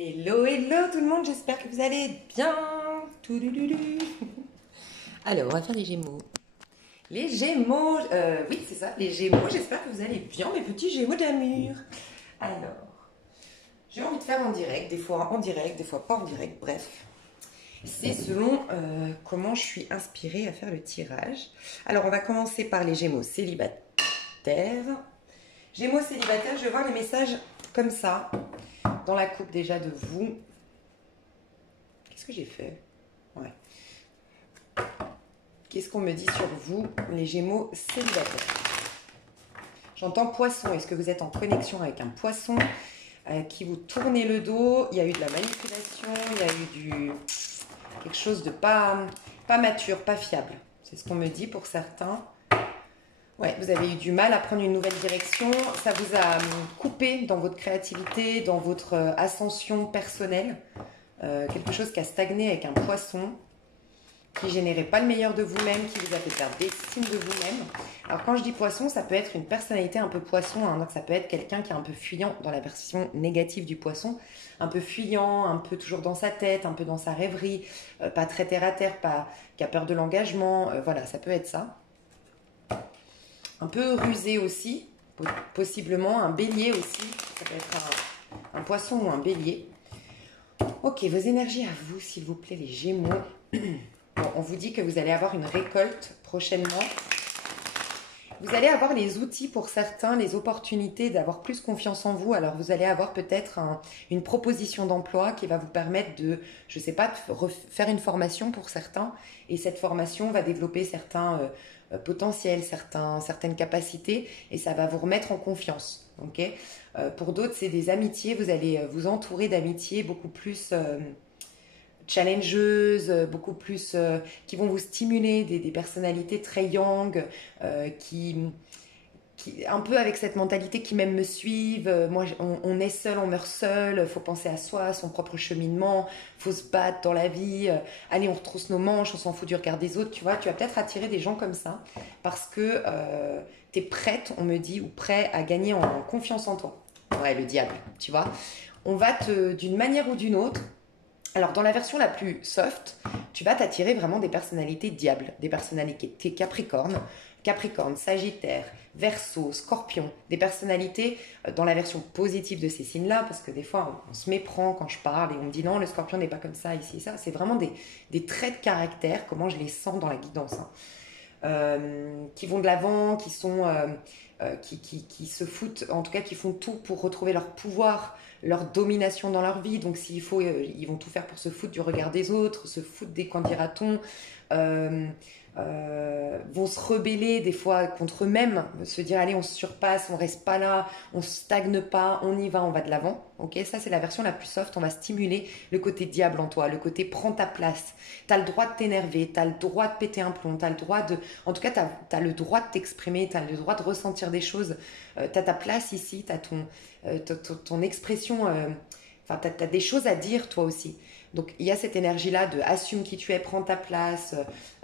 Hello, hello tout le monde, j'espère que vous allez bien. Toulouloulou. Alors, on va faire les Gémeaux. Les Gémeaux, oui c'est ça, les Gémeaux, j'espère que vous allez bien, mes petits Gémeaux d'Amur. Alors, j'ai envie de faire en direct, des fois pas en direct, bref. C'est selon comment je suis inspirée à faire le tirage. Alors, on va commencer par les Gémeaux célibataires. Gémeaux célibataires, je vais voir les messages comme ça, dans la coupe déjà de vous. Qu'est-ce que j'ai fait? Ouais. Qu'est-ce qu'on me dit sur vous, les Gémeaux célibataires? J'entends poisson. Est-ce que vous êtes en connexion avec un poisson qui vous tournez le dos? Il y a eu de la manipulation, il y a eu quelque chose de pas mature, pas fiable. C'est ce qu'on me dit pour certains. Ouais, vous avez eu du mal à prendre une nouvelle direction. Ça vous a coupé dans votre créativité, dans votre ascension personnelle. Quelque chose qui a stagné avec un poisson, qui générait pas le meilleur de vous-même, qui vous a fait perdre d'estime de vous-même. Alors quand je dis poisson, ça peut être une personnalité un peu poisson, hein, donc ça peut être quelqu'un qui est un peu fuyant dans la version négative du poisson, un peu fuyant, un peu toujours dans sa tête, un peu dans sa rêverie, pas très terre à terre, qui a peur de l'engagement, voilà, ça peut être ça. Un peu rusé aussi, possiblement un bélier aussi, ça peut être un poisson ou un bélier. Ok, vos énergies à vous, s'il vous plaît, les Gémeaux. Bon, on vous dit que vous allez avoir une récolte prochainement. Vous allez avoir les outils pour certains, les opportunités d'avoir plus confiance en vous. Alors, vous allez avoir peut-être une proposition d'emploi qui va vous permettre de, je ne sais pas, de faire une formation pour certains. Et cette formation va développer certains potentiels, certaines capacités. Et ça va vous remettre en confiance. Okay, pour d'autres, c'est des amitiés. Vous allez vous entourer d'amitiés beaucoup plus challengeuses, beaucoup plus qui vont vous stimuler, des personnalités très yang, qui un peu avec cette mentalité qui même me suivent. Moi, on est seul, on meurt seul. Faut penser à soi, à son propre cheminement. Faut se battre dans la vie. Allez, on retrousse nos manches, on s'en fout du regard des autres. Tu vois, tu vas peut-être attirer des gens comme ça parce que tu es prête, on me dit, ou prêt à gagner en confiance en toi. Ouais, le diable, tu vois. On va d'une manière ou d'une autre. Alors, dans la version la plus soft, tu vas t'attirer vraiment des personnalités diables, des personnalités Capricorne, Sagittaire, Verseau, Scorpion, des personnalités dans la version positive de ces signes-là, parce que des fois, on se méprend quand je parle et on me dit non, le Scorpion n'est pas comme ça, ici et ça. C'est vraiment des traits de caractère, comment je les sens dans la guidance, hein. Qui vont de l'avant, qui sont... qui se foutent, en tout cas qui font tout pour retrouver leur pouvoir, leur domination dans leur vie. Donc s'il faut, ils vont tout faire pour se foutre du regard des autres, se foutre des qu'en dira-t-on, vont se rebeller des fois contre eux-mêmes, se dire allez on se surpasse, on reste pas là, on stagne pas, on y va, on va de l'avant. Ok, ça c'est la version la plus soft. On va stimuler le côté diable en toi, le côté prends ta place. T'as le droit de t'énerver, t'as le droit de péter un plomb, t'as le droit de, en tout cas t'as le droit de t'exprimer, t'as le droit de ressentir des choses. T'as ta place ici, t'as ton expression. Enfin, t'as des choses à dire toi aussi. Donc il y a cette énergie-là de assume qui tu es, prends ta place.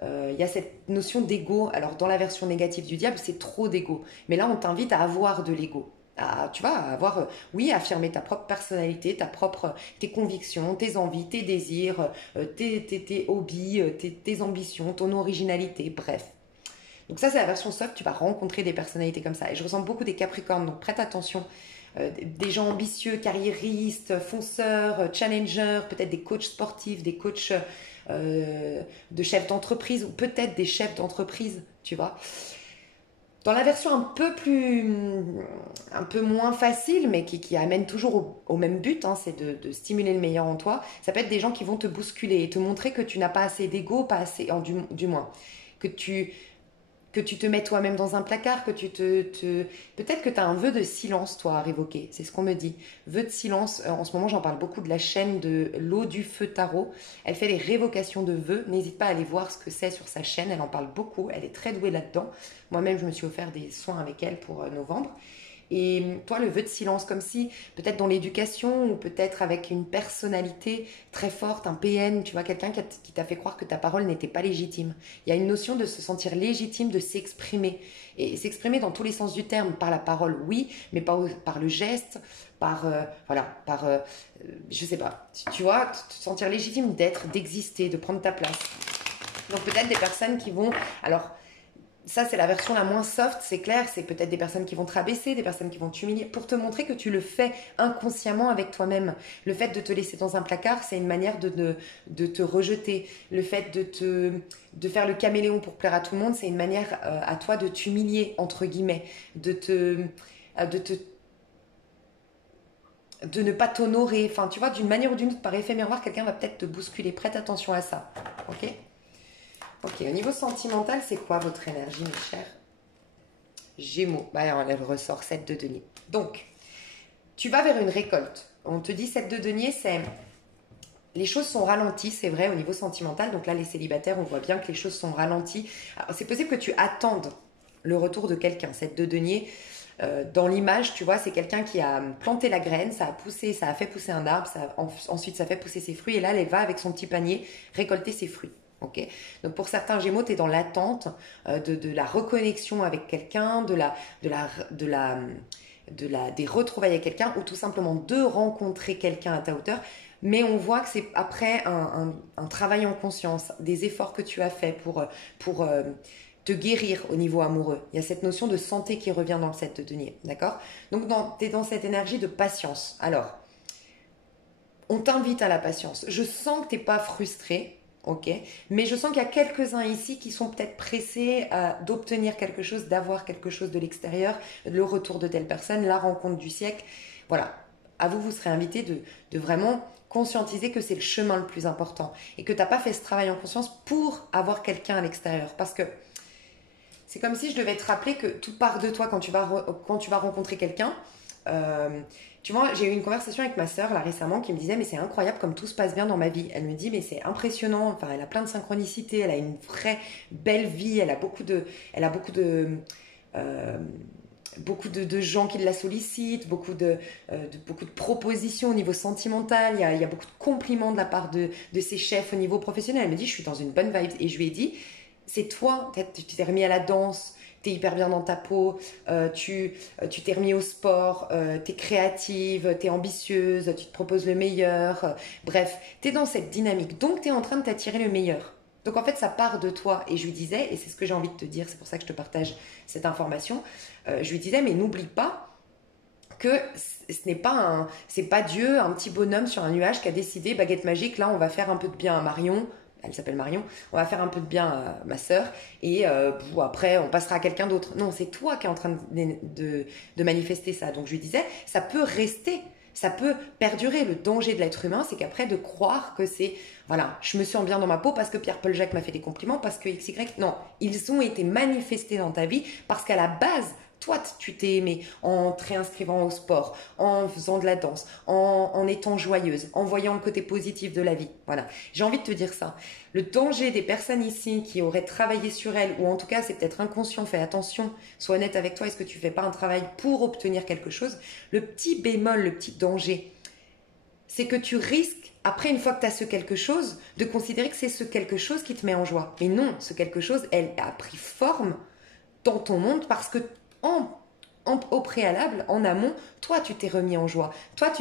Il y a cette notion d'ego. Alors dans la version négative du diable, c'est trop d'ego. Mais là, on t'invite à avoir de l'ego. Tu vas avoir, oui, affirmer ta propre personnalité, tes convictions, tes envies, tes désirs, tes hobbies, tes ambitions, ton originalité, bref. Donc ça, c'est la version soft, tu vas rencontrer des personnalités comme ça. Et je ressens beaucoup des Capricornes, donc prête attention. Des gens ambitieux, carriéristes, fonceurs, challengers, peut-être des coachs sportifs, des coachs de chefs d'entreprise, ou peut-être des chefs d'entreprise, tu vois. Dans la version un peu moins facile, mais qui amène toujours au même but, hein, c'est de stimuler le meilleur en toi, ça peut être des gens qui vont te bousculer et te montrer que tu n'as pas assez d'ego, pas assez, du moins, que tu te mets toi-même dans un placard, peut-être que tu as un vœu de silence, toi, à révoquer. C'est ce qu'on me dit. Vœu de silence. En ce moment, j'en parle beaucoup de la chaîne de l'eau du feu tarot. Elle fait les révocations de vœux. N'hésite pas à aller voir ce que c'est sur sa chaîne. Elle en parle beaucoup. Elle est très douée là-dedans. Moi-même, je me suis offert des soins avec elle pour novembre. Et toi, le vœu de silence, comme si, peut-être dans l'éducation, ou peut-être avec une personnalité très forte, un PN, tu vois, quelqu'un qui t'a fait croire que ta parole n'était pas légitime. Il y a une notion de se sentir légitime, de s'exprimer. Et s'exprimer dans tous les sens du terme, par la parole, oui, mais pas par le geste, je sais pas, tu vois, te sentir légitime d'être, d'exister, de prendre ta place. Donc peut-être des personnes qui vont, alors ça c'est la version la moins soft, c'est clair, c'est peut-être des personnes qui vont te rabaisser, des personnes qui vont t'humilier, pour te montrer que tu le fais inconsciemment avec toi-même. Le fait de te laisser dans un placard, c'est une manière de te rejeter. Le fait de faire le caméléon pour plaire à tout le monde, c'est une manière à toi de t'humilier, entre guillemets, de ne pas t'honorer. Enfin, tu vois, d'une manière ou d'une autre, par effet miroir, quelqu'un va peut-être te bousculer. Prête attention à ça. Ok? Ok, au niveau sentimental, c'est quoi votre énergie, mes chers Gémeaux? Bah, elle ressort 7 de denier. Donc, tu vas vers une récolte. On te dit 7 de denier, c'est... Les choses sont ralenties, c'est vrai, au niveau sentimental. Donc là, les célibataires, on voit bien que les choses sont ralenties. Alors, c'est possible que tu attendes le retour de quelqu'un. 7 de denier, dans l'image, tu vois, c'est quelqu'un qui a planté la graine, ça a poussé, ça a fait pousser un arbre, ensuite ça fait pousser ses fruits, et là, elle va avec son petit panier récolter ses fruits. Okay. Donc pour certains Gémeaux, tu es dans l'attente de la reconnexion avec quelqu'un, des retrouvailles avec quelqu'un, ou tout simplement de rencontrer quelqu'un à ta hauteur. Mais on voit que c'est après un travail en conscience, des efforts que tu as fait pour te guérir au niveau amoureux. Il y a cette notion de santé qui revient dans le 7 de denier, d'accord? Donc tu es dans cette énergie de patience. Alors, on t'invite à la patience. Je sens que tu n'es pas frustré, ok, mais je sens qu'il y a quelques-uns ici qui sont peut-être pressés d'obtenir quelque chose, d'avoir quelque chose de l'extérieur, le retour de telle personne, la rencontre du siècle. Voilà, à vous serez invité de vraiment conscientiser que c'est le chemin le plus important et que tu n'as pas fait ce travail en conscience pour avoir quelqu'un à l'extérieur. Parce que c'est comme si je devais te rappeler que tout part de toi quand tu vas rencontrer quelqu'un. Tu vois, j'ai eu une conversation avec ma sœur là récemment qui me disait mais c'est incroyable comme tout se passe bien dans ma vie. Elle me dit mais c'est impressionnant. Enfin, elle a plein de synchronicités, elle a une vraie belle vie, elle a beaucoup de gens qui la sollicitent, beaucoup de propositions au niveau sentimental. Il y a beaucoup de compliments de la part de ses chefs au niveau professionnel. Elle me dit je suis dans une bonne vibe et je lui ai dit c'est toi, tu t'es remis à la danse, tu es hyper bien dans ta peau, tu t'es remis au sport, tu es créative, tu es ambitieuse, tu te proposes le meilleur. Bref, tu es dans cette dynamique. Donc, tu es en train de t'attirer le meilleur. Donc, en fait, ça part de toi. Et je lui disais, et c'est ce que j'ai envie de te dire, c'est pour ça que je te partage cette information, je lui disais, mais n'oublie pas que c'est pas Dieu, un petit bonhomme sur un nuage qui a décidé, baguette magique, là, on va faire un peu de bien à Marion. Elle s'appelle Marion, on va faire un peu de bien à ma sœur et après on passera à quelqu'un d'autre. Non, c'est toi qui es en train de manifester ça. Donc je lui disais, ça peut rester, ça peut perdurer. Le danger de l'être humain, c'est qu'après de croire que c'est, voilà, je me sens bien dans ma peau parce que Pierre-Paul Jacques m'a fait des compliments, parce que XY, non, ils ont été manifestés dans ta vie parce qu'à la base, toi, tu t'es aimé en te réinscrivant au sport, en faisant de la danse, en étant joyeuse, en voyant le côté positif de la vie. Voilà, j'ai envie de te dire ça. Le danger des personnes ici qui auraient travaillé sur elles, ou en tout cas c'est peut-être inconscient, fais attention, sois honnête avec toi, est-ce que tu fais pas un travail pour obtenir quelque chose? Le petit bémol, le petit danger, c'est que tu risques, après une fois que tu as ce quelque chose, de considérer que c'est ce quelque chose qui te met en joie. Mais non, ce quelque chose, elle a pris forme dans ton monde parce que au préalable, en amont, toi, tu t'es remis en joie. Toi,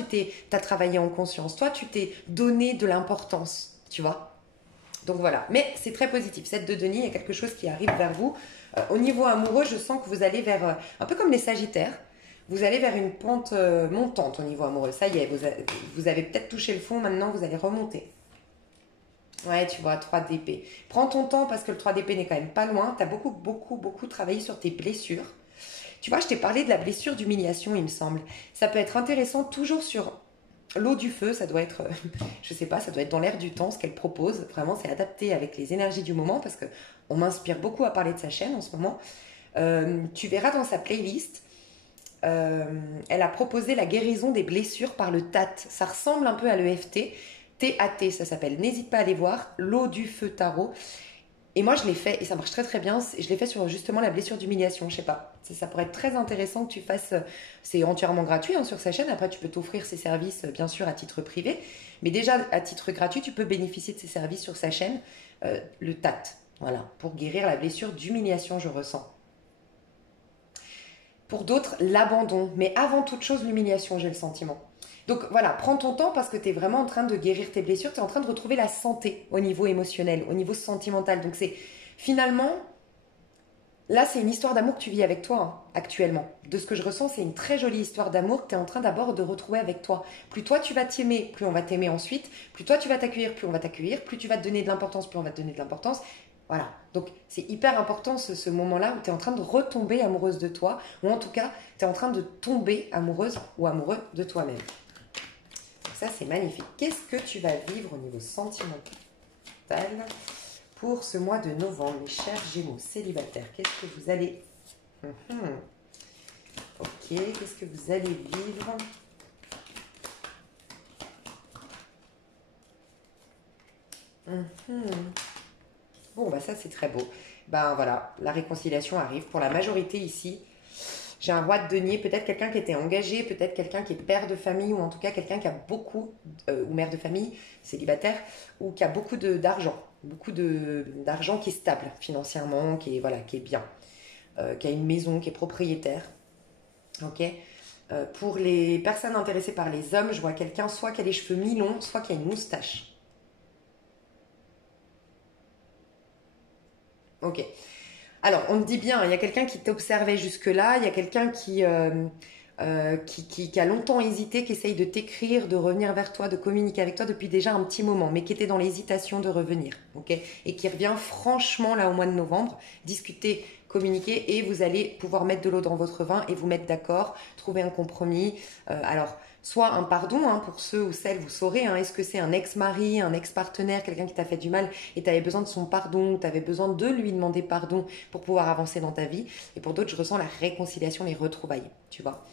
t'as travaillé en conscience. Toi, tu t'es donné de l'importance. Tu vois? Donc voilà. Mais c'est très positif. 7 de denier, il y a quelque chose qui arrive vers vous. Au niveau amoureux, je sens que vous allez vers... un peu comme les Sagittaires. Vous allez vers une pente montante au niveau amoureux. Ça y est, vous avez peut-être touché le fond. Maintenant, vous allez remonter. Ouais, tu vois, 3 d'épée. Prends ton temps parce que le 3 d'épée n'est quand même pas loin. Tu as beaucoup travaillé sur tes blessures. Tu vois, je t'ai parlé de la blessure d'humiliation, il me semble. Ça peut être intéressant toujours sur l'eau du feu. Ça doit être, je sais pas, ça doit être dans l'air du temps ce qu'elle propose. Vraiment, c'est adapté avec les énergies du moment parce que on m'inspire beaucoup à parler de sa chaîne en ce moment. Tu verras dans sa playlist, elle a proposé la guérison des blessures par le TAT. Ça ressemble un peu à l'EFT. TAT, ça s'appelle. N'hésite pas à aller voir. L'eau du feu tarot. Et moi, je l'ai fait et ça marche très très bien. Je l'ai fait sur justement la blessure d'humiliation. Je sais pas. Ça pourrait être très intéressant que tu fasses. C'est entièrement gratuit sur sa chaîne. Après, tu peux t'offrir ses services, bien sûr, à titre privé. Mais déjà, à titre gratuit, tu peux bénéficier de ses services sur sa chaîne. Le TAT. Voilà. Pour guérir la blessure d'humiliation, je ressens. Pour d'autres, l'abandon. Mais avant toute chose, l'humiliation, j'ai le sentiment. Donc voilà, prends ton temps parce que tu es vraiment en train de guérir tes blessures, tu es en train de retrouver la santé au niveau émotionnel, au niveau sentimental. Donc c'est finalement, là c'est une histoire d'amour que tu vis avec toi actuellement. De ce que je ressens, c'est une très jolie histoire d'amour que tu es en train d'abord de retrouver avec toi. Plus toi tu vas t'aimer, plus on va t'aimer ensuite. Plus toi tu vas t'accueillir, plus on va t'accueillir. Plus tu vas te donner de l'importance, plus on va te donner de l'importance. Voilà, donc c'est hyper important ce moment-là où tu es en train de retomber amoureuse de toi, ou en tout cas, tu es en train de tomber amoureuse ou amoureux de toi-même. Ça, c'est magnifique. Qu'est-ce que tu vas vivre au niveau sentimental pour ce mois de novembre, mes chers Gémeaux célibataires? Qu'est-ce que vous allez... Ok, qu'est-ce que vous allez vivre? Bon, bah ça, c'est très beau. Ben voilà, la réconciliation arrive pour la majorité ici. J'ai un roi de denier, peut-être quelqu'un qui était engagé, peut-être quelqu'un qui est père de famille, ou en tout cas quelqu'un qui a beaucoup, ou mère de famille, célibataire, ou qui a d'argent, d'argent qui est stable financièrement, qui est, voilà, qui est bien, qui a une maison, qui est propriétaire. Ok. Pour les personnes intéressées par les hommes, je vois quelqu'un soit qui a les cheveux mi-longs, soit qui a une moustache. Ok. Alors, on te dit bien, il y a quelqu'un qui t'observait jusque-là, il y a quelqu'un qui a longtemps hésité, qui essaye de t'écrire, de revenir vers toi, de communiquer avec toi depuis déjà un petit moment, mais qui était dans l'hésitation de revenir, ok? Et qui revient franchement là au mois de novembre, discuter, communiquer, et vous allez pouvoir mettre de l'eau dans votre vin et vous mettre d'accord, trouver un compromis. Alors, soit un pardon, pour ceux ou celles, vous saurez, est-ce que c'est un ex-mari, un ex-partenaire, quelqu'un qui t'a fait du mal et tu avais besoin de son pardon, tu avais besoin de lui demander pardon pour pouvoir avancer dans ta vie. Et pour d'autres, je ressens la réconciliation, les retrouvailles, tu vois.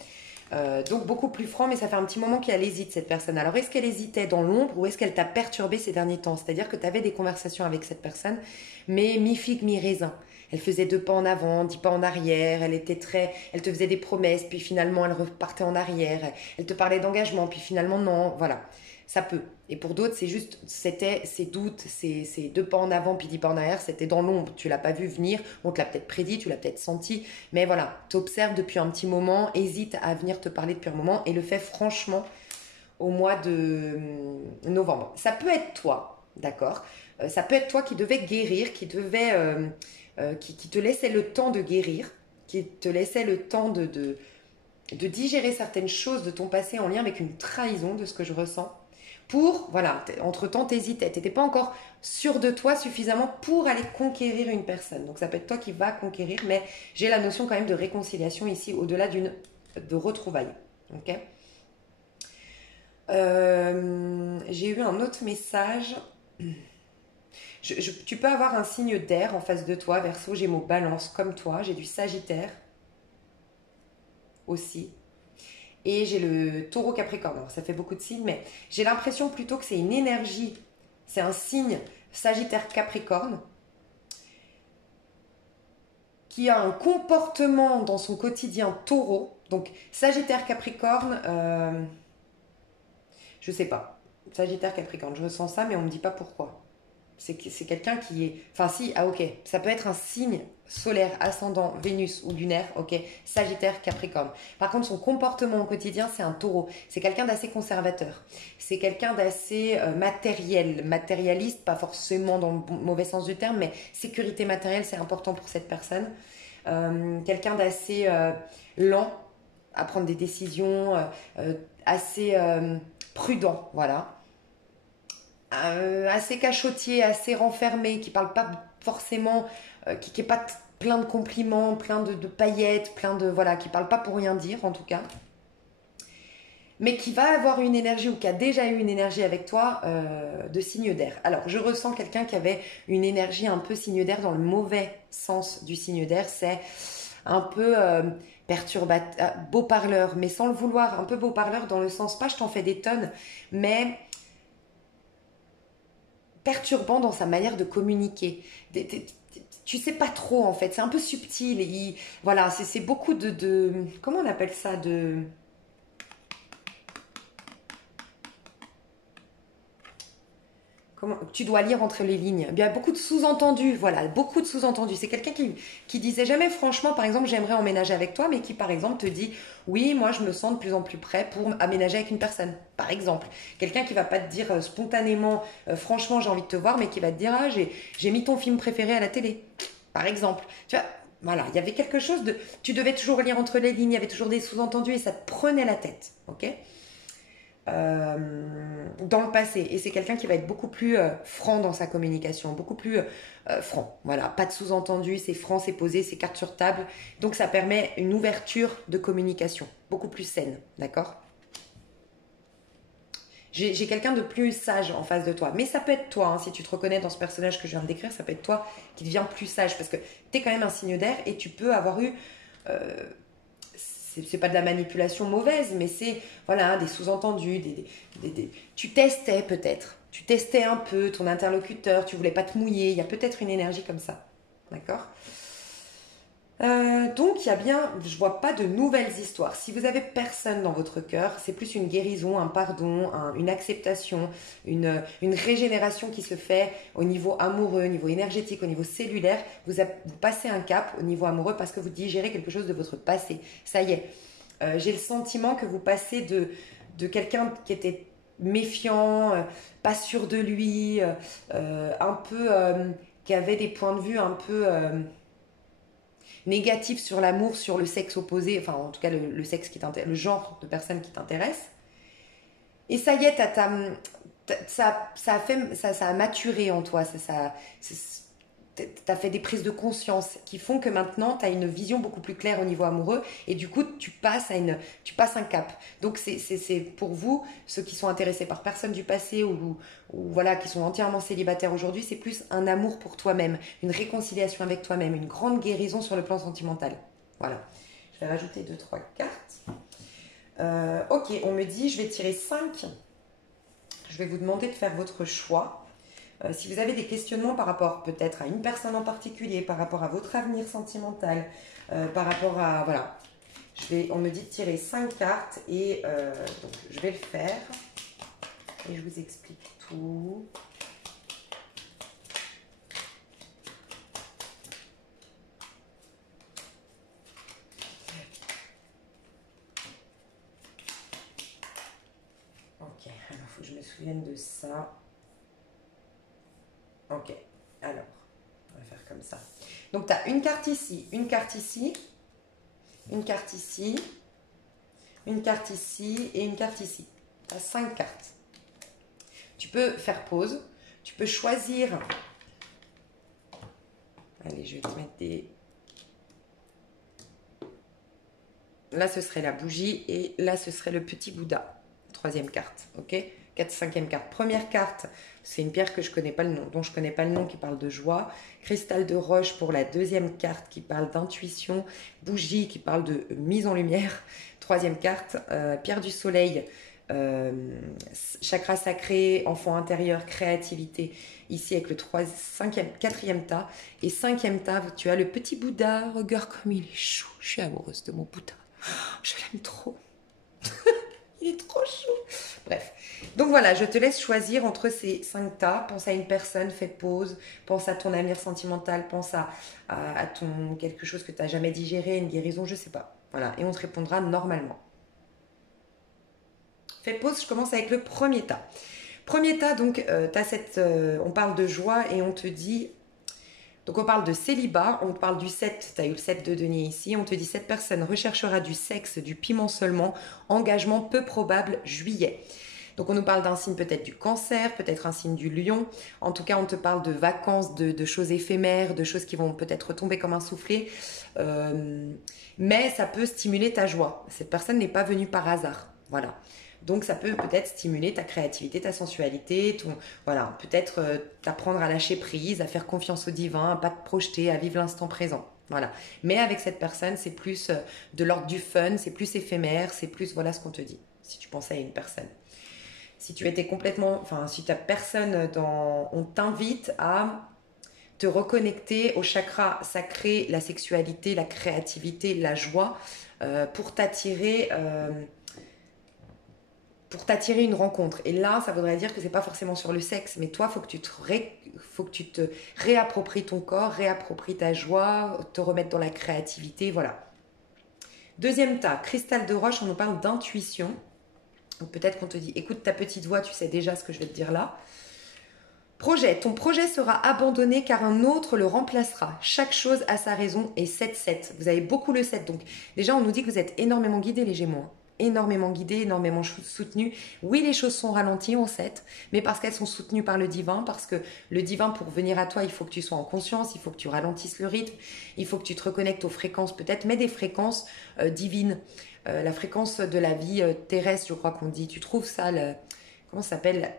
Donc beaucoup plus franc, mais ça fait un petit moment qu'elle hésite, cette personne. Alors est-ce qu'elle hésitait dans l'ombre ou est-ce qu'elle t'a perturbé ces derniers temps? C'est-à-dire que tu avais des conversations avec cette personne, mais mi-figue, mi-raisin. Elle faisait 2 pas en avant, 10 pas en arrière, elle te faisait des promesses, puis finalement elle repartait en arrière, elle te parlait d'engagement, puis finalement non, voilà. Ça peut. Et pour d'autres, c'était ces doutes, ces 2 pas en avant, puis 10 pas en arrière, c'était dans l'ombre. Tu l'as pas vu venir, on te l'a peut-être prédit, tu l'as peut-être senti, mais voilà, t'observes depuis un petit moment, hésite à venir te parler depuis un moment, et le fait franchement au mois de novembre. Ça peut être toi, d'accord? Ça peut être toi qui devais guérir, qui te laissait le temps de guérir, qui te laissait le temps de digérer certaines choses de ton passé en lien avec une trahison de ce que je ressens. Voilà, entre-temps, t'hésitais, t'étais pas encore sûr de toi suffisamment pour aller conquérir une personne. Donc ça peut être toi qui vas conquérir, mais j'ai la notion quand même de réconciliation ici, au-delà de retrouvailles. Ok. J'ai eu un autre message. Tu peux avoir un signe d'air en face de toi, Verseau, Gémeaux, Balance, comme toi. J'ai du Sagittaire aussi. Et j'ai le Taureau, Capricorne. Alors, ça fait beaucoup de signes, mais j'ai l'impression plutôt que c'est une énergie. C'est un signe Sagittaire, Capricorne qui a un comportement dans son quotidien Taureau. Donc, Sagittaire, Capricorne, je sais pas. Sagittaire, Capricorne, je ressens ça, mais on me dit pas pourquoi. C'est quelqu'un qui est... Enfin si, ok. Ça peut être un signe solaire, ascendant, Vénus ou lunaire, ok. Sagittaire, Capricorne. Par contre, son comportement au quotidien, c'est un taureau. C'est quelqu'un d'assez conservateur. C'est quelqu'un d'assez matérialiste, pas forcément dans le mauvais sens du terme, mais sécurité matérielle, c'est important pour cette personne. Quelqu'un d'assez lent à prendre des décisions, assez prudent, voilà. Assez cachotier, assez renfermé, qui parle pas forcément, qui est pas plein de compliments, plein de paillettes, voilà, qui parle pas pour rien dire en tout cas, mais qui va avoir une énergie ou qui a déjà eu une énergie avec toi de signe d'air. Alors je ressens quelqu'un qui avait une énergie un peu signe d'air dans le mauvais sens du signe d'air, c'est un peu perturbateur, beau parleur, mais sans le vouloir, un peu beau parleur dans le sens pas je t'en fais des tonnes, mais perturbant dans sa manière de communiquer. Tu sais pas trop en fait, c'est un peu subtil. Voilà, c'est beaucoup comment on appelle ça, tu dois lire entre les lignes. Il y a beaucoup de sous-entendus, voilà, beaucoup de sous-entendus. C'est quelqu'un qui disait jamais franchement, par exemple, j'aimerais emménager avec toi, mais qui, par exemple, te dit, oui, moi, je me sens de plus en plus prêt pour aménager avec une personne, par exemple. Quelqu'un qui va pas te dire spontanément, franchement, j'ai envie de te voir, mais qui va te dire, ah, j'ai mis ton film préféré à la télé, par exemple. Tu vois, voilà, il y avait quelque chose de... Tu devais toujours lire entre les lignes, il y avait toujours des sous-entendus et ça te prenait la tête, ok? Dans le passé. Et c'est quelqu'un qui va être beaucoup plus franc dans sa communication, beaucoup plus franc. Voilà, pas de sous-entendu, c'est franc, c'est posé, c'est carte sur table. Donc ça permet une ouverture de communication, beaucoup plus saine, d'accord? J'ai quelqu'un de plus sage en face de toi. Mais ça peut être toi, hein, si tu te reconnais dans ce personnage que je viens de décrire, ça peut être toi qui devient plus sage. Parce que tu es quand même un signe d'air et tu peux avoir eu... c'est pas de la manipulation mauvaise, mais c'est voilà, des sous-entendus, tu testais peut-être. Tu testais un peu ton interlocuteur, tu voulais pas te mouiller. Il y a peut-être une énergie comme ça. D'accord? Donc, il y a bien, je vois pas de nouvelles histoires. Si vous avez personne dans votre cœur, c'est plus une guérison, un pardon, une acceptation, une régénération qui se fait au niveau amoureux, au niveau énergétique, au niveau cellulaire. Vous passez un cap au niveau amoureux parce que vous digérez quelque chose de votre passé. Ça y est. J'ai le sentiment que vous passez de quelqu'un qui était méfiant, pas sûr de lui, un peu, qui avait des points de vue un peu négatif sur l'amour, sur le sexe opposé, enfin en tout cas le sexe qui t'intéresse, le genre de personne qui t'intéresse. Et ça y est, ça a maturé en toi, t'as fait des prises de conscience qui font que maintenant tu as une vision beaucoup plus claire au niveau amoureux et du coup tu passes un cap. Donc c'est pour vous, ceux qui sont intéressés par personne du passé ou voilà, qui sont entièrement célibataires aujourd'hui, c'est plus un amour pour toi-même, une réconciliation avec toi-même, une grande guérison sur le plan sentimental. Voilà. Je vais rajouter 2-3 cartes. Ok, on me dit, je vais tirer 5. Je vais vous demander de faire votre choix. Si vous avez des questionnements par rapport peut-être à une personne en particulier, par rapport à votre avenir sentimental, par rapport à... Voilà. On me dit de tirer 5 cartes et donc je vais le faire. Et je vous explique tout. Ok, alors il faut que je me souvienne de ça. Ok, alors, on va faire comme ça. Donc, tu as une carte ici, une carte ici, une carte ici, une carte ici et une carte ici. Tu as 5 cartes. Tu peux faire pause. Tu peux choisir... Allez, je vais te mettre des... Là, ce serait la bougie et là, ce serait le petit Bouddha. Troisième carte, ok? Cinquième carte. Première carte, c'est une pierre que je connais pas le nom, dont je connais pas le nom, qui parle de joie. Cristal de roche pour la deuxième carte qui parle d'intuition. Bougie qui parle de mise en lumière. Troisième carte, pierre du soleil, chakra sacré, enfant intérieur, créativité. Ici avec le quatrième tas. Et cinquième tas, tu as le petit Bouddha. Regarde comme il est chou. Je suis amoureuse de mon Bouddha. Je l'aime trop. Il est trop chou. Bref. Donc voilà, je te laisse choisir entre ces 5 tas. Pense à une personne, fais pause. Pense à ton avenir sentimental. Pense à quelque chose que tu n'as jamais digéré, une guérison, je sais pas. Voilà, et on te répondra normalement. Fais pause, je commence avec le premier tas. Premier tas, donc, on parle de joie et on te dit... Donc on parle de célibat, on te parle du 7, tu as eu le 7 de denier ici, on te dit cette personne recherchera du sexe, du piment seulement, engagement peu probable, juillet. Donc on nous parle d'un signe peut-être du cancer, peut-être un signe du lion, en tout cas on te parle de vacances, de choses éphémères, de choses qui vont peut-être tomber comme un soufflet, mais ça peut stimuler ta joie. Cette personne n'est pas venue par hasard, voilà. Donc ça peut peut-être stimuler ta créativité, ta sensualité, voilà, peut-être t'apprendre à lâcher prise, à faire confiance au divin, à pas te projeter, à vivre l'instant présent. Voilà. Mais avec cette personne, c'est plus de l'ordre du fun, c'est plus éphémère, c'est plus, voilà ce qu'on te dit, si tu pensais à une personne. Si tu étais si tu n'as personne on t'invite à te reconnecter au chakra sacré, la sexualité, la créativité, la joie, pour t'attirer... pour t'attirer une rencontre. Et là, ça voudrait dire que c'est pas forcément sur le sexe, mais toi, faut que tu te réappropries ton corps, réappropries ta joie, te remettre dans la créativité, voilà. Deuxième tas, cristal de roche, on nous parle d'intuition. Donc peut-être qu'on te dit, écoute ta petite voix, tu sais déjà ce que je vais te dire là. Projet, ton projet sera abandonné car un autre le remplacera. Chaque chose a sa raison et 7-7. Vous avez beaucoup le 7. Donc déjà, on nous dit que vous êtes énormément guidés les Gémeaux. Énormément guidés, énormément soutenus. Oui, les choses sont ralenties en 7, mais parce qu'elles sont soutenues par le divin, parce que le divin, pour venir à toi, il faut que tu sois en conscience, il faut que tu ralentisses le rythme, il faut que tu te reconnectes aux fréquences peut-être, mais des fréquences divines. La fréquence de la vie terrestre, je crois qu'on dit. Tu trouves ça, comment ça s'appelle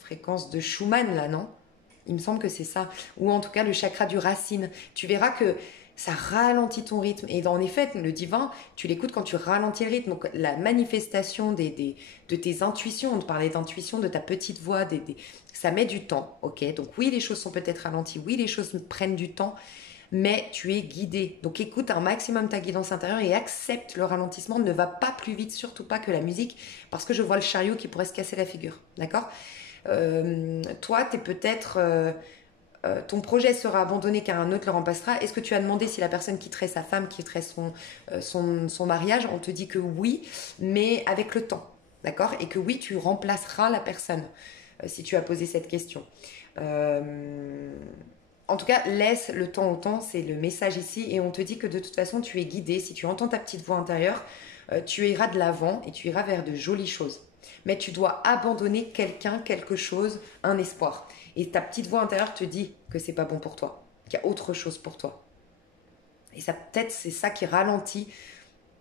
fréquence de Schumann, là, non? Il me semble que c'est ça. Ou en tout cas, le chakra du racine. Tu verras que ça ralentit ton rythme. Et en effet, le divin, tu l'écoutes quand tu ralentis le rythme. Donc, la manifestation de tes intuitions, on te parlait d'intuition, de ta petite voix, ça met du temps, ok? Donc oui, les choses sont peut-être ralenties, oui, les choses prennent du temps, mais tu es guidé. Donc écoute un maximum ta guidance intérieure et accepte le ralentissement. Ne va pas plus vite, surtout pas que la musique, parce que je vois le chariot qui pourrait se casser la figure, d'accord? Toi, t'es peut-être... ton projet sera abandonné car un autre le remplacera. Est-ce que tu as demandé si la personne quitterait sa femme, quitterait son mariage? On te dit que oui, mais avec le temps, d'accord? Et que oui, tu remplaceras la personne si tu as posé cette question. En tout cas, laisse le temps au temps, c'est le message ici. Et on te dit que de toute façon, tu es guidé. Si tu entends ta petite voix intérieure, tu iras de l'avant et tu iras vers de jolies choses. Mais tu dois abandonner quelqu'un, quelque chose, un espoir. Et ta petite voix intérieure te dit que c'est pas bon pour toi, qu'il y a autre chose pour toi. Et ça, peut-être, c'est ça qui ralentit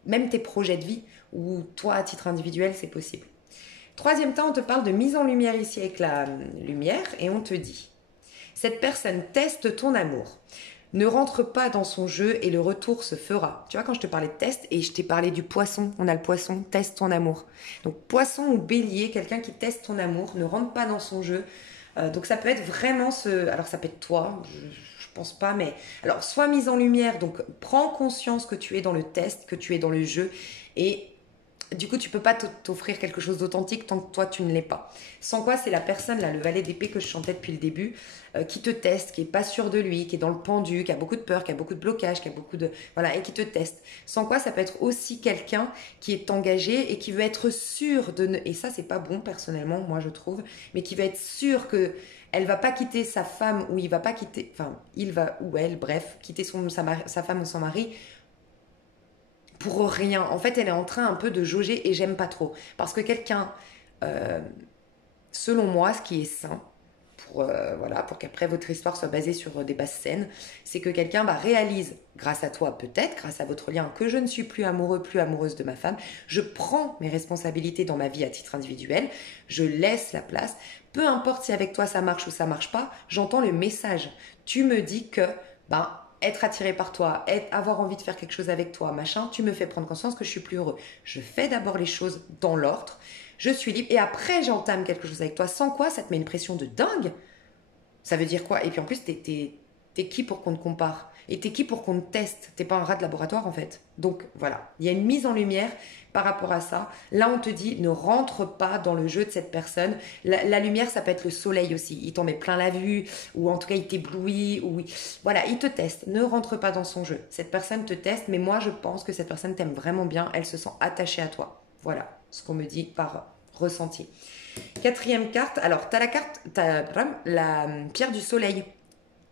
même tes projets de vie, ou toi, à titre individuel, c'est possible. Troisième temps, on te parle de mise en lumière ici avec la lumière, et on te dit, cette personne teste ton amour. Ne rentre pas dans son jeu et le retour se fera. Tu vois, quand je te parlais de test et je t'ai parlé du poisson, on a le poisson, teste ton amour. Donc poisson ou bélier, quelqu'un qui teste ton amour, ne rentre pas dans son jeu. Donc ça peut être vraiment alors ça peut être toi, je pense pas, mais... Alors, soit mise en lumière, donc prends conscience que tu es dans le test, que tu es dans le jeu et... Du coup, tu peux pas t'offrir quelque chose d'authentique tant que toi, tu ne l'es pas. Sans quoi, c'est la personne, là, le valet d'épée que je chantais depuis le début, qui te teste, qui est pas sûr de lui, qui est dans le pendu, qui a beaucoup de peur, qui a beaucoup de blocage, qui a beaucoup de... Voilà, et qui te teste. Sans quoi, ça peut être aussi quelqu'un qui est engagé et qui veut être sûr de... Et ça, c'est pas bon, personnellement, moi, je trouve, mais qui veut être sûr que elle va pas quitter sa femme ou il va pas quitter... Enfin, il va, ou elle, bref, quitter sa femme ou son mari pour rien. En fait, elle est en train un peu de jauger et j'aime pas trop. Parce que quelqu'un, selon moi, ce qui est sain, voilà, pour qu'après votre histoire soit basée sur des bases saines, c'est que quelqu'un réalise, grâce à toi peut-être, grâce à votre lien, que je ne suis plus amoureux, plus amoureuse de ma femme, je prends mes responsabilités dans ma vie à titre individuel, je laisse la place, peu importe si avec toi ça marche ou ça marche pas, j'entends le message. Tu me dis que, être attiré par toi, avoir envie de faire quelque chose avec toi, machin, tu me fais prendre conscience que je suis plus heureux. Je fais d'abord les choses dans l'ordre, je suis libre, et après j'entame quelque chose avec toi, sans quoi ça te met une pression de dingue. Ça veut dire quoi? Et puis en plus, t'es qui pour qu'on te compare? Et t'es qui pour qu'on te teste? T'es pas un rat de laboratoire en fait. Donc voilà, il y a une mise en lumière par rapport à ça. Là, on te dit, ne rentre pas dans le jeu de cette personne. La lumière, ça peut être le soleil aussi. Il t'en met plein la vue, ou en tout cas, il t'éblouit. Voilà, il te teste. Ne rentre pas dans son jeu. Cette personne te teste, mais moi, je pense que cette personne t'aime vraiment bien. Elle se sent attachée à toi. Voilà ce qu'on me dit par ressenti. Quatrième carte, alors tu as la pierre du soleil.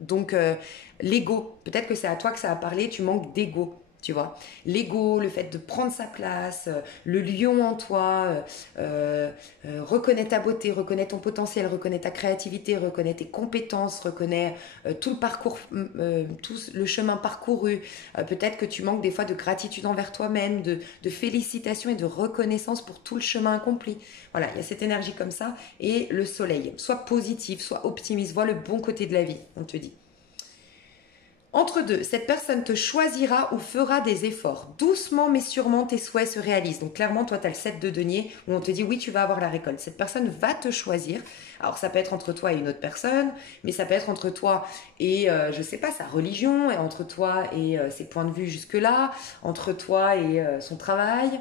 Donc l'ego, peut-être que c'est à toi que ça a parlé, tu manques d'ego, tu vois. L'ego, le fait de prendre sa place, le lion en toi, reconnais ta beauté, reconnais ton potentiel, reconnais ta créativité, reconnais tes compétences, reconnais tout le parcours, tout le chemin parcouru. Peut-être que tu manques des fois de gratitude envers toi-même, de félicitations et de reconnaissance pour tout le chemin accompli. Voilà, il y a cette énergie comme ça. Et le soleil, soit positif, soit optimiste, vois le bon côté de la vie, on te dit. Entre deux, cette personne te choisira ou fera des efforts. Doucement mais sûrement, tes souhaits se réalisent. Donc clairement, toi, tu as le 7 de denier où on te dit oui, tu vas avoir la récolte. Cette personne va te choisir. Alors ça peut être entre toi et une autre personne, mais ça peut être entre toi et, je sais pas, sa religion, et entre toi et ses points de vue jusque-là, entre toi et son travail.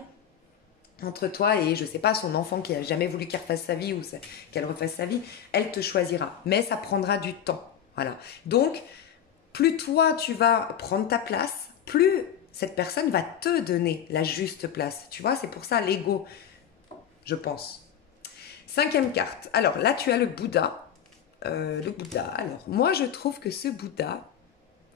entre toi et, je sais pas, son enfant qui a jamais voulu qu'elle refasse sa vie ou qu'elle refasse sa vie, elle te choisira. Mais ça prendra du temps. Voilà. Donc, plus toi, tu vas prendre ta place, plus cette personne va te donner la juste place. Tu vois, c'est pour ça l'ego, je pense. 5e carte. Alors là, tu as le Bouddha. Le Bouddha. Alors, moi, je trouve que ce Bouddha,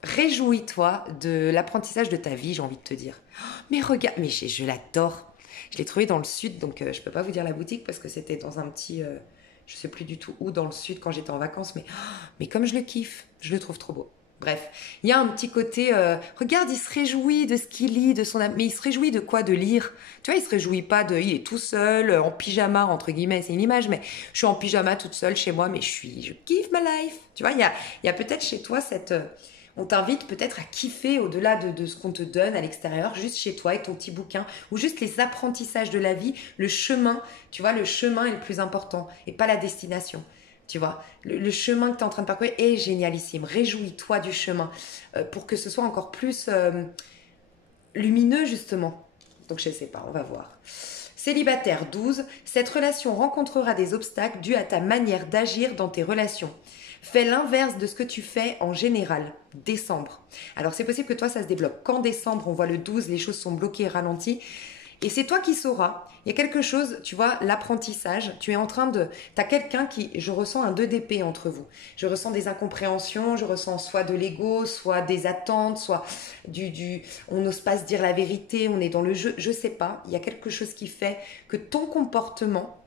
réjouis-toi de l'apprentissage de ta vie, j'ai envie de te dire. Oh, mais regarde, mais je l'adore. Je l'ai trouvé dans le sud, donc je ne peux pas vous dire la boutique parce que c'était dans un petit, je ne sais plus du tout où, dans le sud quand j'étais en vacances, mais comme je le kiffe, je le trouve trop beau. Bref, il y a un petit côté, regarde, il se réjouit de ce qu'il lit, de son mais il se réjouit de quoi? De lire. Tu vois, il se réjouit pas de, il est tout seul, en pyjama, entre guillemets, c'est une image, mais je suis en pyjama toute seule chez moi, mais je kiffe ma life. Tu vois, il y a peut-être chez toi cette, on t'invite peut-être à kiffer au-delà de ce qu'on te donne à l'extérieur, juste chez toi avec ton petit bouquin, ou juste les apprentissages de la vie, le chemin, tu vois, le chemin est le plus important, et pas la destination. Tu vois, le chemin que tu es en train de parcourir est génialissime. Réjouis-toi du chemin pour que ce soit encore plus lumineux, justement. Donc, je ne sais pas, on va voir. Célibataire 12, cette relation rencontrera des obstacles dus à ta manière d'agir dans tes relations. Fais l'inverse de ce que tu fais en général. Décembre. Alors, c'est possible que toi, ça se débloque. Qu'en décembre, on voit le 12, les choses sont bloquées et ralenties. Et c'est toi qui sauras. Il y a quelque chose, tu vois, l'apprentissage. Tu es en train de... Tu as quelqu'un qui... Je ressens un 2 d'épée entre vous. Je ressens des incompréhensions, je ressens soit de l'ego, soit des attentes, soit on n'ose pas se dire la vérité, on est dans le jeu. Je sais pas. Il y a quelque chose qui fait que ton comportement,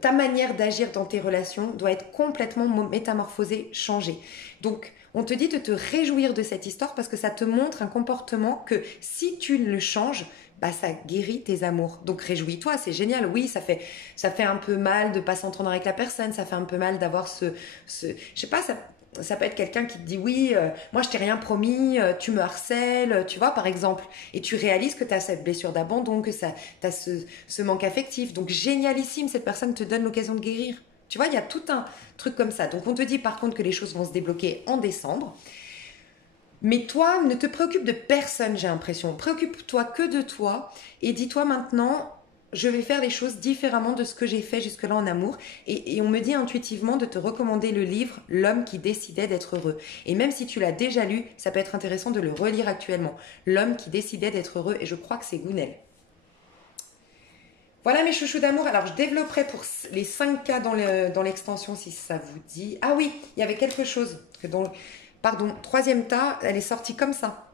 ta manière d'agir dans tes relations doit être complètement métamorphosée, changée. Donc, on te dit de te réjouir de cette histoire parce que ça te montre un comportement que si tu le changes, bah ça guérit tes amours. Donc réjouis-toi, c'est génial. Oui, ça fait un peu mal de pas s'entendre avec la personne, ça fait un peu mal d'avoir je sais pas, ça peut être quelqu'un qui te dit oui, moi je t'ai rien promis, tu me harcèles, tu vois par exemple, et tu réalises que tu as cette blessure d'abandon, que tu as ce manque affectif. Donc génialissime, cette personne te donne l'occasion de guérir. Tu vois, il y a tout un truc comme ça. Donc on te dit par contre que les choses vont se débloquer en décembre. Mais toi, ne te préoccupe de personne, j'ai l'impression. Préoccupe-toi que de toi et dis-toi maintenant, je vais faire les choses différemment de ce que j'ai fait jusque-là en amour. Et on me dit intuitivement de te recommander le livre L'homme qui décidait d'être heureux. Et même si tu l'as déjà lu, ça peut être intéressant de le relire actuellement. L'homme qui décidait d'être heureux, et je crois que c'est Gounel. Voilà mes chouchous d'amour. Alors je développerai pour les 5 cas dans l'extension si ça vous dit. Ah oui, il y avait quelque chose pardon, 3e tas, elle est sortie comme ça.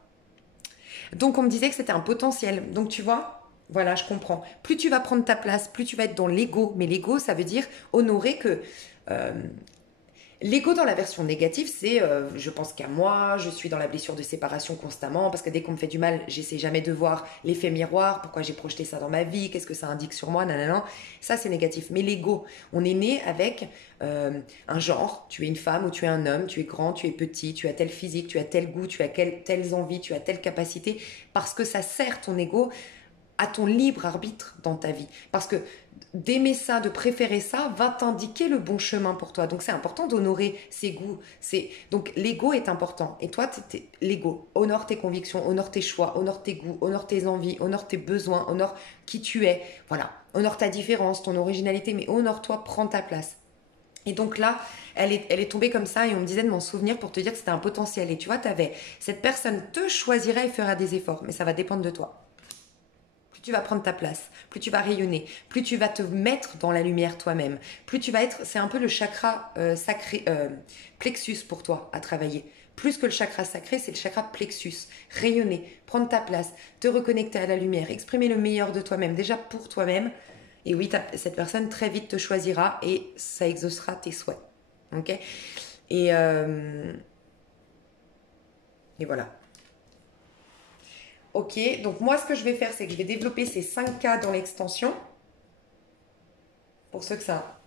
Donc on me disait que c'était un potentiel. Donc tu vois, voilà, je comprends. Plus tu vas prendre ta place, plus tu vas être dans l'ego. Mais l'ego, ça veut dire honorer que... L'ego dans la version négative, c'est je pense qu'à moi, je suis dans la blessure de séparation constamment, parce que dès qu'on me fait du mal, j'essaie jamais de voir l'effet miroir, pourquoi j'ai projeté ça dans ma vie, qu'est-ce que ça indique sur moi, nanana. Ça, c'est négatif. Mais l'ego, on est né avec un genre, tu es une femme ou tu es un homme, tu es grand, tu es petit, tu as tel physique, tu as tel goût, tu as telles envies, tu as telle capacité, parce que ça sert ton ego à ton libre arbitre dans ta vie. Parce que d'aimer ça, de préférer ça, va t'indiquer le bon chemin pour toi. Donc c'est important d'honorer ses goûts. Donc l'ego est important. Et toi, l'ego. Honore tes convictions, honore tes choix, honore tes goûts, honore tes envies, honore tes besoins, honore qui tu es. Voilà. Honore ta différence, ton originalité, mais honore-toi, prends ta place. Et donc là, elle est tombée comme ça et on me disait de m'en souvenir pour te dire que c'était un potentiel. Et tu vois, cette personne te choisira et fera des efforts, mais ça va dépendre de toi. Plus tu vas prendre ta place, plus tu vas rayonner, plus tu vas te mettre dans la lumière toi-même, plus tu vas être, c'est un peu le chakra sacré, plexus pour toi à travailler. Plus que le chakra sacré, c'est le chakra plexus. Rayonner, prendre ta place, te reconnecter à la lumière, exprimer le meilleur de toi-même, déjà pour toi-même. Et oui, cette personne très vite te choisira et ça exaucera tes souhaits. Ok ? Et voilà. Ok, donc moi ce que je vais faire, c'est que je vais développer ces 5 cas dans l'extension. Pour ceux que ça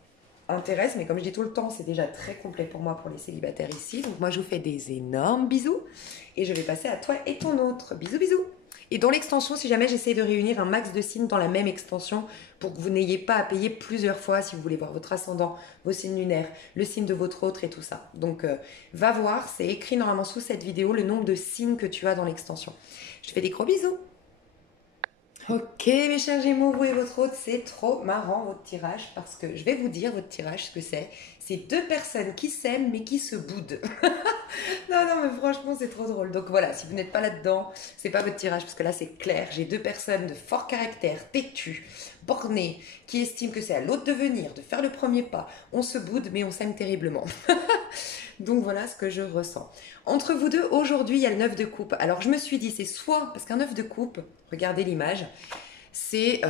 intéresse, mais comme je dis tout le temps, c'est déjà très complet pour moi pour les célibataires ici. Donc moi je vous fais des énormes bisous et je vais passer à toi et ton autre. Bisous bisous. Et dans l'extension, si jamais j'essaye de réunir un max de signes dans la même extension pour que vous n'ayez pas à payer plusieurs fois si vous voulez voir votre ascendant, vos signes lunaires, le signe de votre autre et tout ça. Donc va voir, c'est écrit normalement sous cette vidéo le nombre de signes que tu as dans l'extension. Je te fais des gros bisous. Ok, mes chers Gémeaux, vous et votre hôte, c'est trop marrant votre tirage parce que je vais vous dire votre tirage ce que c'est. C'est deux personnes qui s'aiment mais qui se boudent. Non, non, mais franchement, c'est trop drôle. Donc voilà, si vous n'êtes pas là-dedans, c'est pas votre tirage parce que là, c'est clair. J'ai deux personnes de fort caractère, têtues, bornées, qui estiment que c'est à l'autre de venir, de faire le premier pas. On se boude, mais on s'aime terriblement. Donc voilà ce que je ressens. Entre vous deux, aujourd'hui, il y a le 9 de coupe. Alors je me suis dit, c'est soit, parce qu'un 9 de coupe, regardez l'image, c'est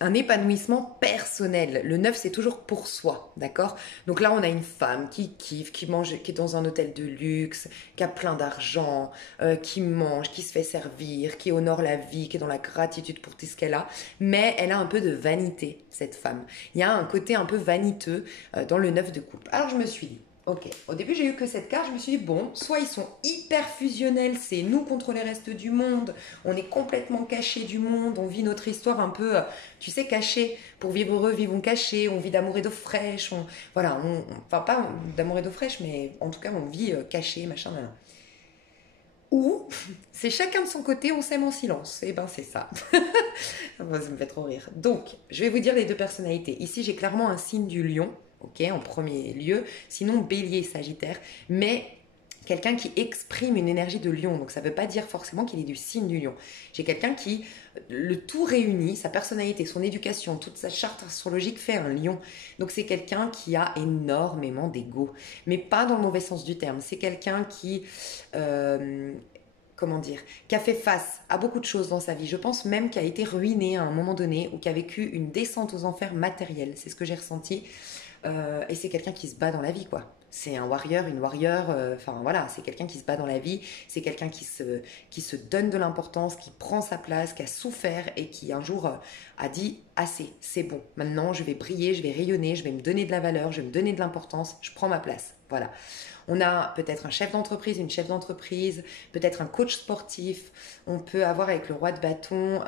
un épanouissement personnel. Le 9, c'est toujours pour soi, d'accord? Donc là, on a une femme qui kiffe, qui mange, qui est dans un hôtel de luxe, qui a plein d'argent, qui mange, qui se fait servir, qui honore la vie, qui est dans la gratitude pour tout ce qu'elle a. Mais elle a un peu de vanité, cette femme. Il y a un côté un peu vaniteux dans le 9 de coupe. Alors je me suis dit, ok, au début j'ai eu que cette carte, je me suis dit, bon, soit ils sont hyper fusionnels, c'est nous contre les restes du monde, on est complètement caché du monde, on vit notre histoire un peu, tu sais, cachée. Pour vivre heureux, vivons cachés, on vit d'amour et d'eau fraîche, voilà, enfin pas d'amour et d'eau fraîche, mais en tout cas on vit caché, machin, nan, nan. Ou c'est chacun de son côté, on s'aime en silence. Et ben c'est ça. Ça me fait trop rire. Donc, je vais vous dire les deux personnalités. Ici, j'ai clairement un signe du lion, ok, en premier lieu. Sinon, bélier, sagittaire. Mais quelqu'un qui exprime une énergie de lion. Donc, ça ne veut pas dire forcément qu'il est du signe du lion. J'ai quelqu'un qui, le tout réuni, sa personnalité, son éducation, toute sa charte astrologique fait un lion. Donc, c'est quelqu'un qui a énormément d'ego. Mais pas dans le mauvais sens du terme. C'est quelqu'un qui... comment dire, qui a fait face à beaucoup de choses dans sa vie. Je pense même qui a été ruiné à un moment donné ou qui a vécu une descente aux enfers matériels. C'est ce que j'ai ressenti. Et c'est quelqu'un qui se bat dans la vie, quoi. C'est un warrior, une warrior. Enfin voilà, c'est quelqu'un qui se bat dans la vie. C'est quelqu'un qui se donne de l'importance, qui prend sa place, qui a souffert et qui un jour a dit assez, c'est bon. Maintenant, je vais briller, je vais rayonner, je vais me donner de la valeur, je vais me donner de l'importance. Je prends ma place. Voilà. On a peut-être un chef d'entreprise, une chef d'entreprise, peut-être un coach sportif. On peut avoir avec le roi de bâton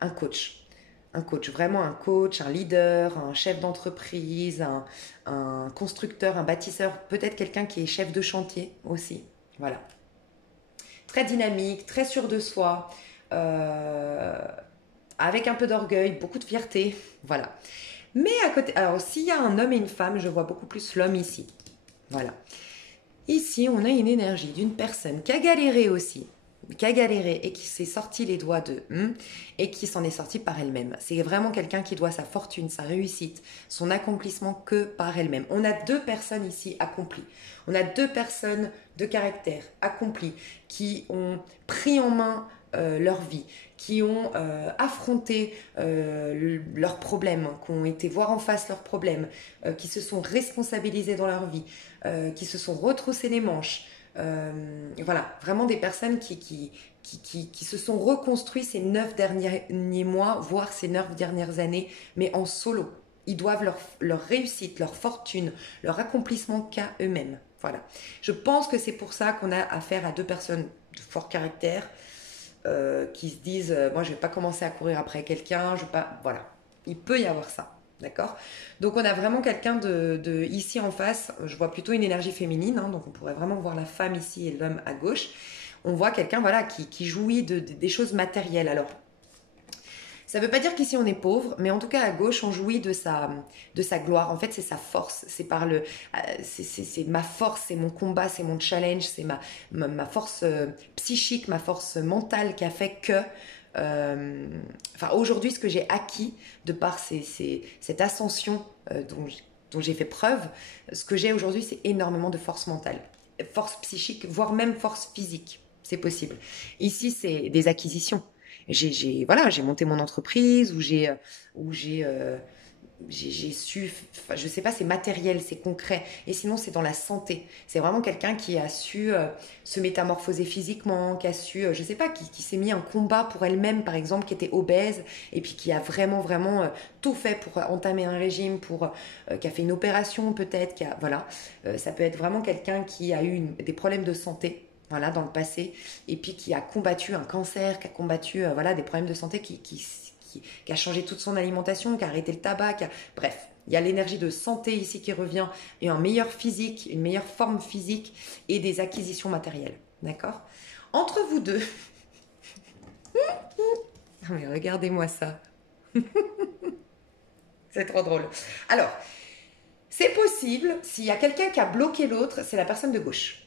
un coach. Un coach, vraiment un coach, un leader, un chef d'entreprise, un constructeur, un bâtisseur, peut-être quelqu'un qui est chef de chantier aussi. Voilà. Très dynamique, très sûr de soi, avec un peu d'orgueil, beaucoup de fierté. Voilà. Mais à côté, alors s'il y a un homme et une femme, je vois beaucoup plus l'homme ici. Voilà. Ici, on a une énergie d'une personne qui a galéré aussi, qui a galéré et qui s'est sorti les doigts de et qui s'en est sortie par elle-même. C'est vraiment quelqu'un qui doit sa fortune, sa réussite, son accomplissement que par elle-même. On a deux personnes ici accomplies. On a deux personnes de caractère accomplies qui ont pris en main leur vie, qui ont affronté leurs problèmes, qui ont été voir en face leurs problèmes, qui se sont responsabilisés dans leur vie, qui se sont retroussés les manches. Voilà, vraiment des personnes qui se sont reconstruits ces 9 derniers mois, voire ces 9 dernières années, mais en solo. Ils doivent leur réussite, leur fortune, leur accomplissement qu'à eux-mêmes. Voilà. Je pense que c'est pour ça qu'on a affaire à deux personnes de fort caractère, qui se disent moi je vais pas commencer à courir après quelqu'un, je vais pas, voilà, il peut y avoir ça, d'accord. Donc on a vraiment quelqu'un ici en face, je vois plutôt une énergie féminine, hein, donc on pourrait vraiment voir la femme ici et l'homme à gauche. On voit quelqu'un voilà qui jouit des choses matérielles. Alors ça ne veut pas dire qu'ici on est pauvre, mais en tout cas à gauche on jouit de sa gloire. En fait, c'est sa force, c'est par c'est ma force, c'est mon combat, c'est mon challenge, c'est ma force psychique, ma force mentale qui a fait que, enfin aujourd'hui, ce que j'ai acquis de par cette ascension dont j'ai fait preuve, ce que j'ai aujourd'hui, c'est énormément de force mentale, force psychique, voire même force physique. C'est possible. Ici, c'est des acquisitions. Voilà, j'ai monté mon entreprise j'ai su, enfin, je sais pas, c'est matériel, c'est concret. Et sinon, c'est dans la santé. C'est vraiment quelqu'un qui a su se métamorphoser physiquement, qui a su, je sais pas, qui s'est mis un combat pour elle-même, par exemple, qui était obèse, et puis qui a vraiment tout fait pour entamer un régime, qui a fait une opération peut-être, voilà. Ça peut être vraiment quelqu'un qui a eu des problèmes de santé. Voilà, dans le passé, et puis qui a combattu un cancer, qui a combattu voilà, des problèmes de santé, qui a changé toute son alimentation, qui a arrêté le tabac, bref, il y a l'énergie de santé ici qui revient, et un meilleur physique, une meilleure forme physique, et des acquisitions matérielles, d'accord. Entre vous deux, Ah, mais regardez-moi ça. C'est trop drôle. Alors, c'est possible, s'il y a quelqu'un qui a bloqué l'autre, c'est la personne de gauche.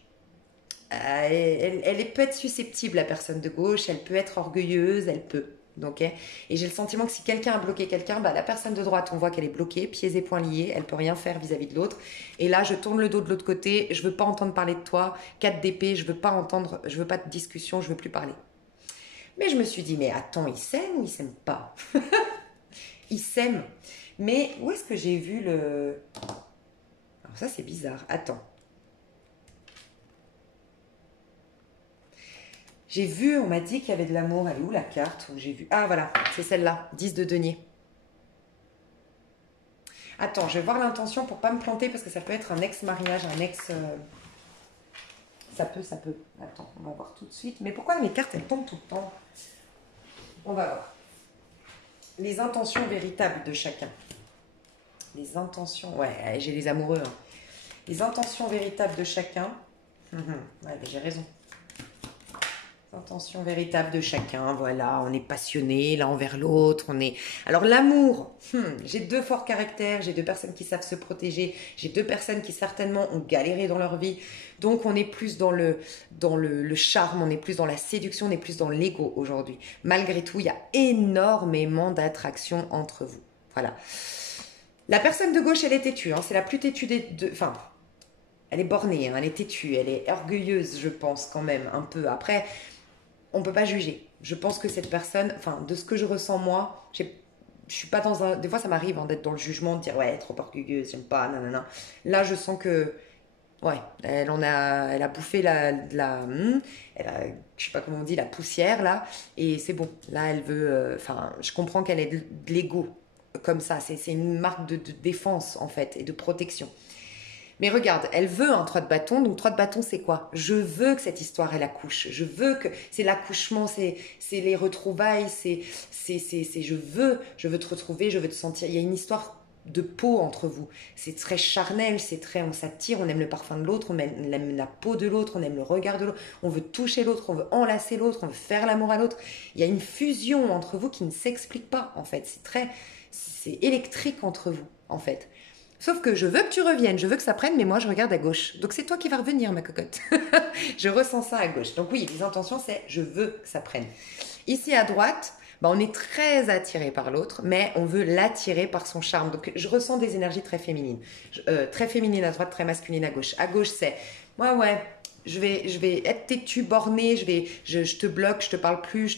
Peut être susceptible, la personne de gauche, elle peut être orgueilleuse, elle peut. Donc, et j'ai le sentiment que si quelqu'un a bloqué quelqu'un, bah, la personne de droite, on voit qu'elle est bloquée, pieds et poings liés, elle peut rien faire vis-à-vis de l'autre. Et là, je tourne le dos de l'autre côté, je veux pas entendre parler de toi, 4 d'épée, je veux pas entendre, je veux pas de discussion, je veux plus parler. Mais je me suis dit, mais attends, ils s'aiment ou ils s'aiment pas? Ils s'aiment. Mais où est-ce que j'ai vu le... Alors ça, c'est bizarre. Attends. J'ai vu, on m'a dit qu'il y avait de l'amour. Elle est où la carte où j'ai vu? Ah voilà, c'est celle-là, 10 de denier. Attends, je vais voir l'intention pour pas me planter parce que ça peut être un ex-mariage, un ex... Ça peut, ça peut. Attends, on va voir tout de suite. Mais pourquoi mes cartes, elles tombent tout le temps? On va voir. Les intentions véritables de chacun. Les intentions... Ouais, j'ai les amoureux. Hein. Les intentions véritables de chacun. Ouais, mais j'ai raison. Intention véritable de chacun, voilà, on est passionné l'un envers l'autre, on est... Alors l'amour, j'ai 2 forts caractères, j'ai 2 personnes qui savent se protéger, j'ai 2 personnes qui certainement ont galéré dans leur vie, donc on est plus dans le charme, on est plus dans la séduction, on est plus dans l'ego aujourd'hui. Malgré tout, il y a énormément d'attraction entre vous, voilà. La personne de gauche, elle est têtue, hein, c'est la plus têtue des deux, enfin... Elle est bornée, hein, elle est têtue, elle est orgueilleuse, je pense, quand même, un peu. Après, on peut pas juger. Je pense que cette personne, enfin, de ce que je ressens moi, je suis pas dans un... Des fois, ça m'arrive hein, d'être dans le jugement, de dire, ouais, trop orgueilleuse, j'aime pas, nanana. Là, je sens que, ouais, elle a bouffé elle a, je sais pas comment on dit, la poussière, là, et c'est bon. Là, elle veut... Enfin, je comprends qu'elle ait de l'ego, comme ça. C'est une marque de défense, en fait, et de protection. Mais regarde, elle veut un 3 de bâton. Donc 3 de bâton, c'est quoi? Je veux que cette histoire, elle accouche. Je veux que... C'est l'accouchement, c'est les retrouvailles, je veux te retrouver, je veux te sentir. Il y a une histoire de peau entre vous. C'est très charnel, c'est très... On s'attire, on aime le parfum de l'autre, on aime la peau de l'autre, on aime le regard de l'autre, on veut toucher l'autre, on veut enlacer l'autre, on veut faire l'amour à l'autre. Il y a une fusion entre vous qui ne s'explique pas, en fait. C'est électrique entre vous, en fait. Sauf que je veux que tu reviennes, je veux que ça prenne, mais moi je regarde à gauche. Donc c'est toi qui vas revenir, ma cocotte. Je ressens ça à gauche. Donc oui, les intentions, c'est je veux que ça prenne. Ici à droite, bah, on est très attiré par l'autre, mais on veut l'attirer par son charme. Donc je ressens des énergies très féminines. Très féminine à droite, très masculine à gauche. À gauche, c'est ouais, je vais être têtu, borné, je te bloque, je te parle plus,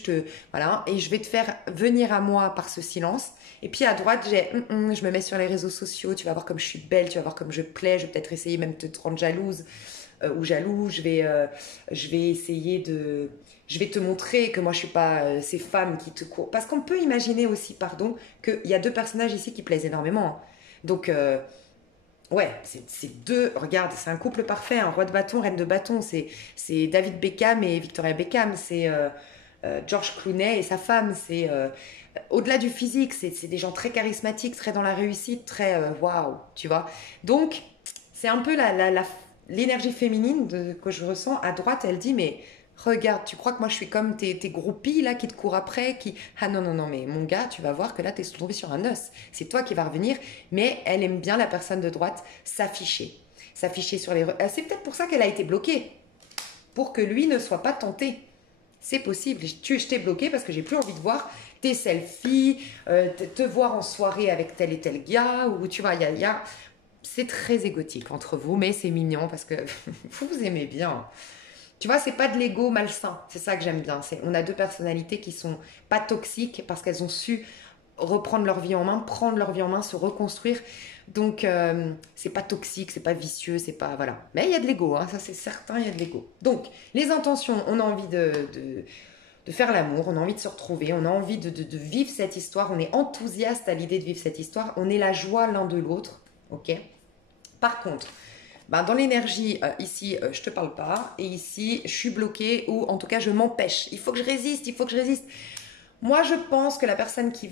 voilà, et je vais te faire venir à moi par ce silence. Et puis à droite, je me mets sur les réseaux sociaux, tu vas voir comme je suis belle, tu vas voir comme je plais, je vais peut-être essayer même de te rendre jalouse ou jaloux, je vais essayer de... Je vais te montrer que moi je suis pas ces femmes qui te courent. Parce qu'on peut imaginer aussi, pardon, qu'il y a 2 personnages ici qui plaisent énormément. Donc, ouais, c'est 2, regarde, c'est un couple parfait, un roi de bâton, reine de bâton, c'est David Beckham et Victoria Beckham, c'est George Clooney et sa femme, c'est au-delà du physique, c'est des gens très charismatiques, très dans la réussite, très waouh, tu vois. Donc, c'est un peu l'énergie féminine que je ressens. À droite, elle dit, mais regarde, tu crois que moi je suis comme tes groupies là qui te courent après, qui... Ah non, non, non, mais mon gars, tu vas voir que là, t'es tombé sur un os. C'est toi qui vas revenir, mais elle aime bien la personne de droite s'afficher. S'afficher sur les... C'est peut-être pour ça qu'elle a été bloquée, pour que lui ne soit pas tenté. C'est possible. Je t'ai bloqué parce que j'ai plus envie de voir tes selfies, te voir en soirée avec tel et tel gars, ou tu vois, c'est très égotique entre vous, mais c'est mignon parce que vous vous aimez bien. Tu vois, c'est pas de l'ego malsain. C'est ça que j'aime bien. On a 2 personnalités qui sont pas toxiques parce qu'elles ont su reprendre leur vie en main, prendre leur vie en main, se reconstruire. Donc, c'est pas toxique, c'est pas vicieux, c'est pas... Voilà. Mais il y a de l'ego, hein, ça c'est certain, il y a de l'ego. Donc, les intentions, on a envie de faire l'amour, on a envie de se retrouver, on a envie de vivre cette histoire, on est enthousiaste à l'idée de vivre cette histoire, on est la joie l'un de l'autre, ok? Par contre, ben dans l'énergie, ici, je te parle pas, et ici, je suis bloquée, ou en tout cas, je m'empêche. Il faut que je résiste, il faut que je résiste. Moi, je pense que la personne qui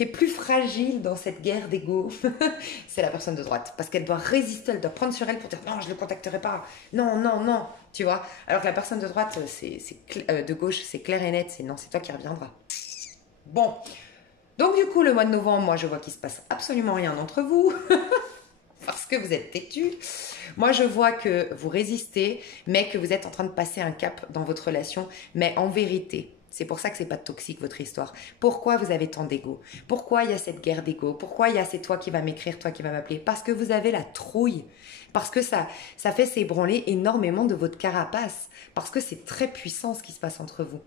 est plus fragile dans cette guerre d'ego, c'est la personne de droite. Parce qu'elle doit résister, elle doit prendre sur elle pour dire non, je ne le contacterai pas. Non, non, non. Tu vois? Alors que la personne de droite, de gauche, c'est clair et net. C'est non, c'est toi qui reviendras. Bon, donc du coup, le mois de novembre, moi, je vois qu'il se passe absolument rien entre vous. Parce que vous êtes têtu. Moi, je vois que vous résistez, mais que vous êtes en train de passer un cap dans votre relation. Mais en vérité, c'est pour ça que c'est pas toxique votre histoire. Pourquoi vous avez tant d'ego? Pourquoi il y a cette guerre d'ego? Pourquoi il y a c'est toi qui vas m'écrire, toi qui vas m'appeler? Parce que vous avez la trouille. Parce que ça fait s'ébranler énormément de votre carapace. Parce que c'est très puissant ce qui se passe entre vous.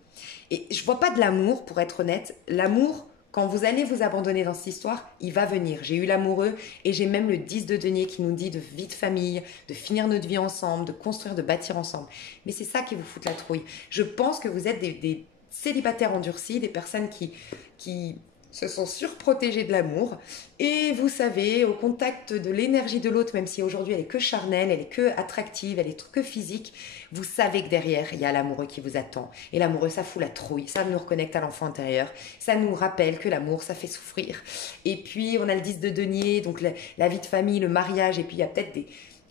Et je vois pas de l'amour, pour être honnête. L'amour, quand vous allez vous abandonner dans cette histoire, il va venir. J'ai eu l'amoureux et j'ai même le 10 de denier qui nous dit de vie de famille, de finir notre vie ensemble, de construire, de bâtir ensemble. Mais c'est ça qui vous fout la trouille. Je pense que vous êtes des célibataires endurcis, des personnes qui se sont surprotégées de l'amour. Et vous savez, au contact de l'énergie de l'autre, même si aujourd'hui elle est que charnelle, elle est que attractive, elle est que physique, vous savez que derrière, il y a l'amoureux qui vous attend. Et l'amoureux, ça fout la trouille, ça nous reconnecte à l'enfant intérieur, ça nous rappelle que l'amour, ça fait souffrir. Et puis, on a le 10 de denier, donc la vie de famille, le mariage, et puis il y a peut-être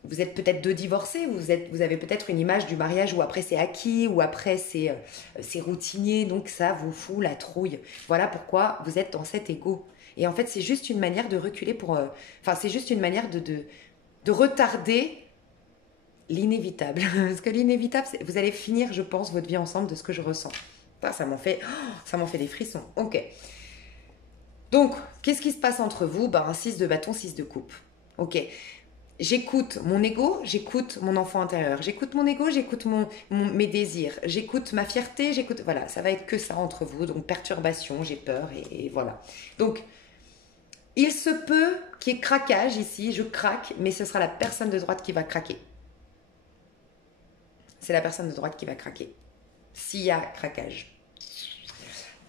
vous êtes peut-être deux divorcés, vous avez peut-être une image du mariage où après c'est acquis, ou après c'est routinier, donc ça vous fout la trouille. Voilà pourquoi vous êtes dans cet ego. Et en fait, c'est juste une manière de reculer pour... Enfin, c'est juste une manière de retarder l'inévitable. Parce que l'inévitable, vous allez finir, je pense, votre vie ensemble de ce que je ressens. Ça m'en fait des frissons. Ok. Donc, qu'est-ce qui se passe entre vous? Un 6 de bâton, 6 de coupe. Ok. J'écoute mon ego, j'écoute mon enfant intérieur. J'écoute mon ego, j'écoute mes désirs. J'écoute ma fierté, j'écoute... Voilà, ça va être que ça entre vous. Donc, perturbation, j'ai peur et voilà. Donc, il se peut qu'il y ait craquage ici. Je craque, mais ce sera la personne de droite qui va craquer. C'est la personne de droite qui va craquer. S'il y a craquage.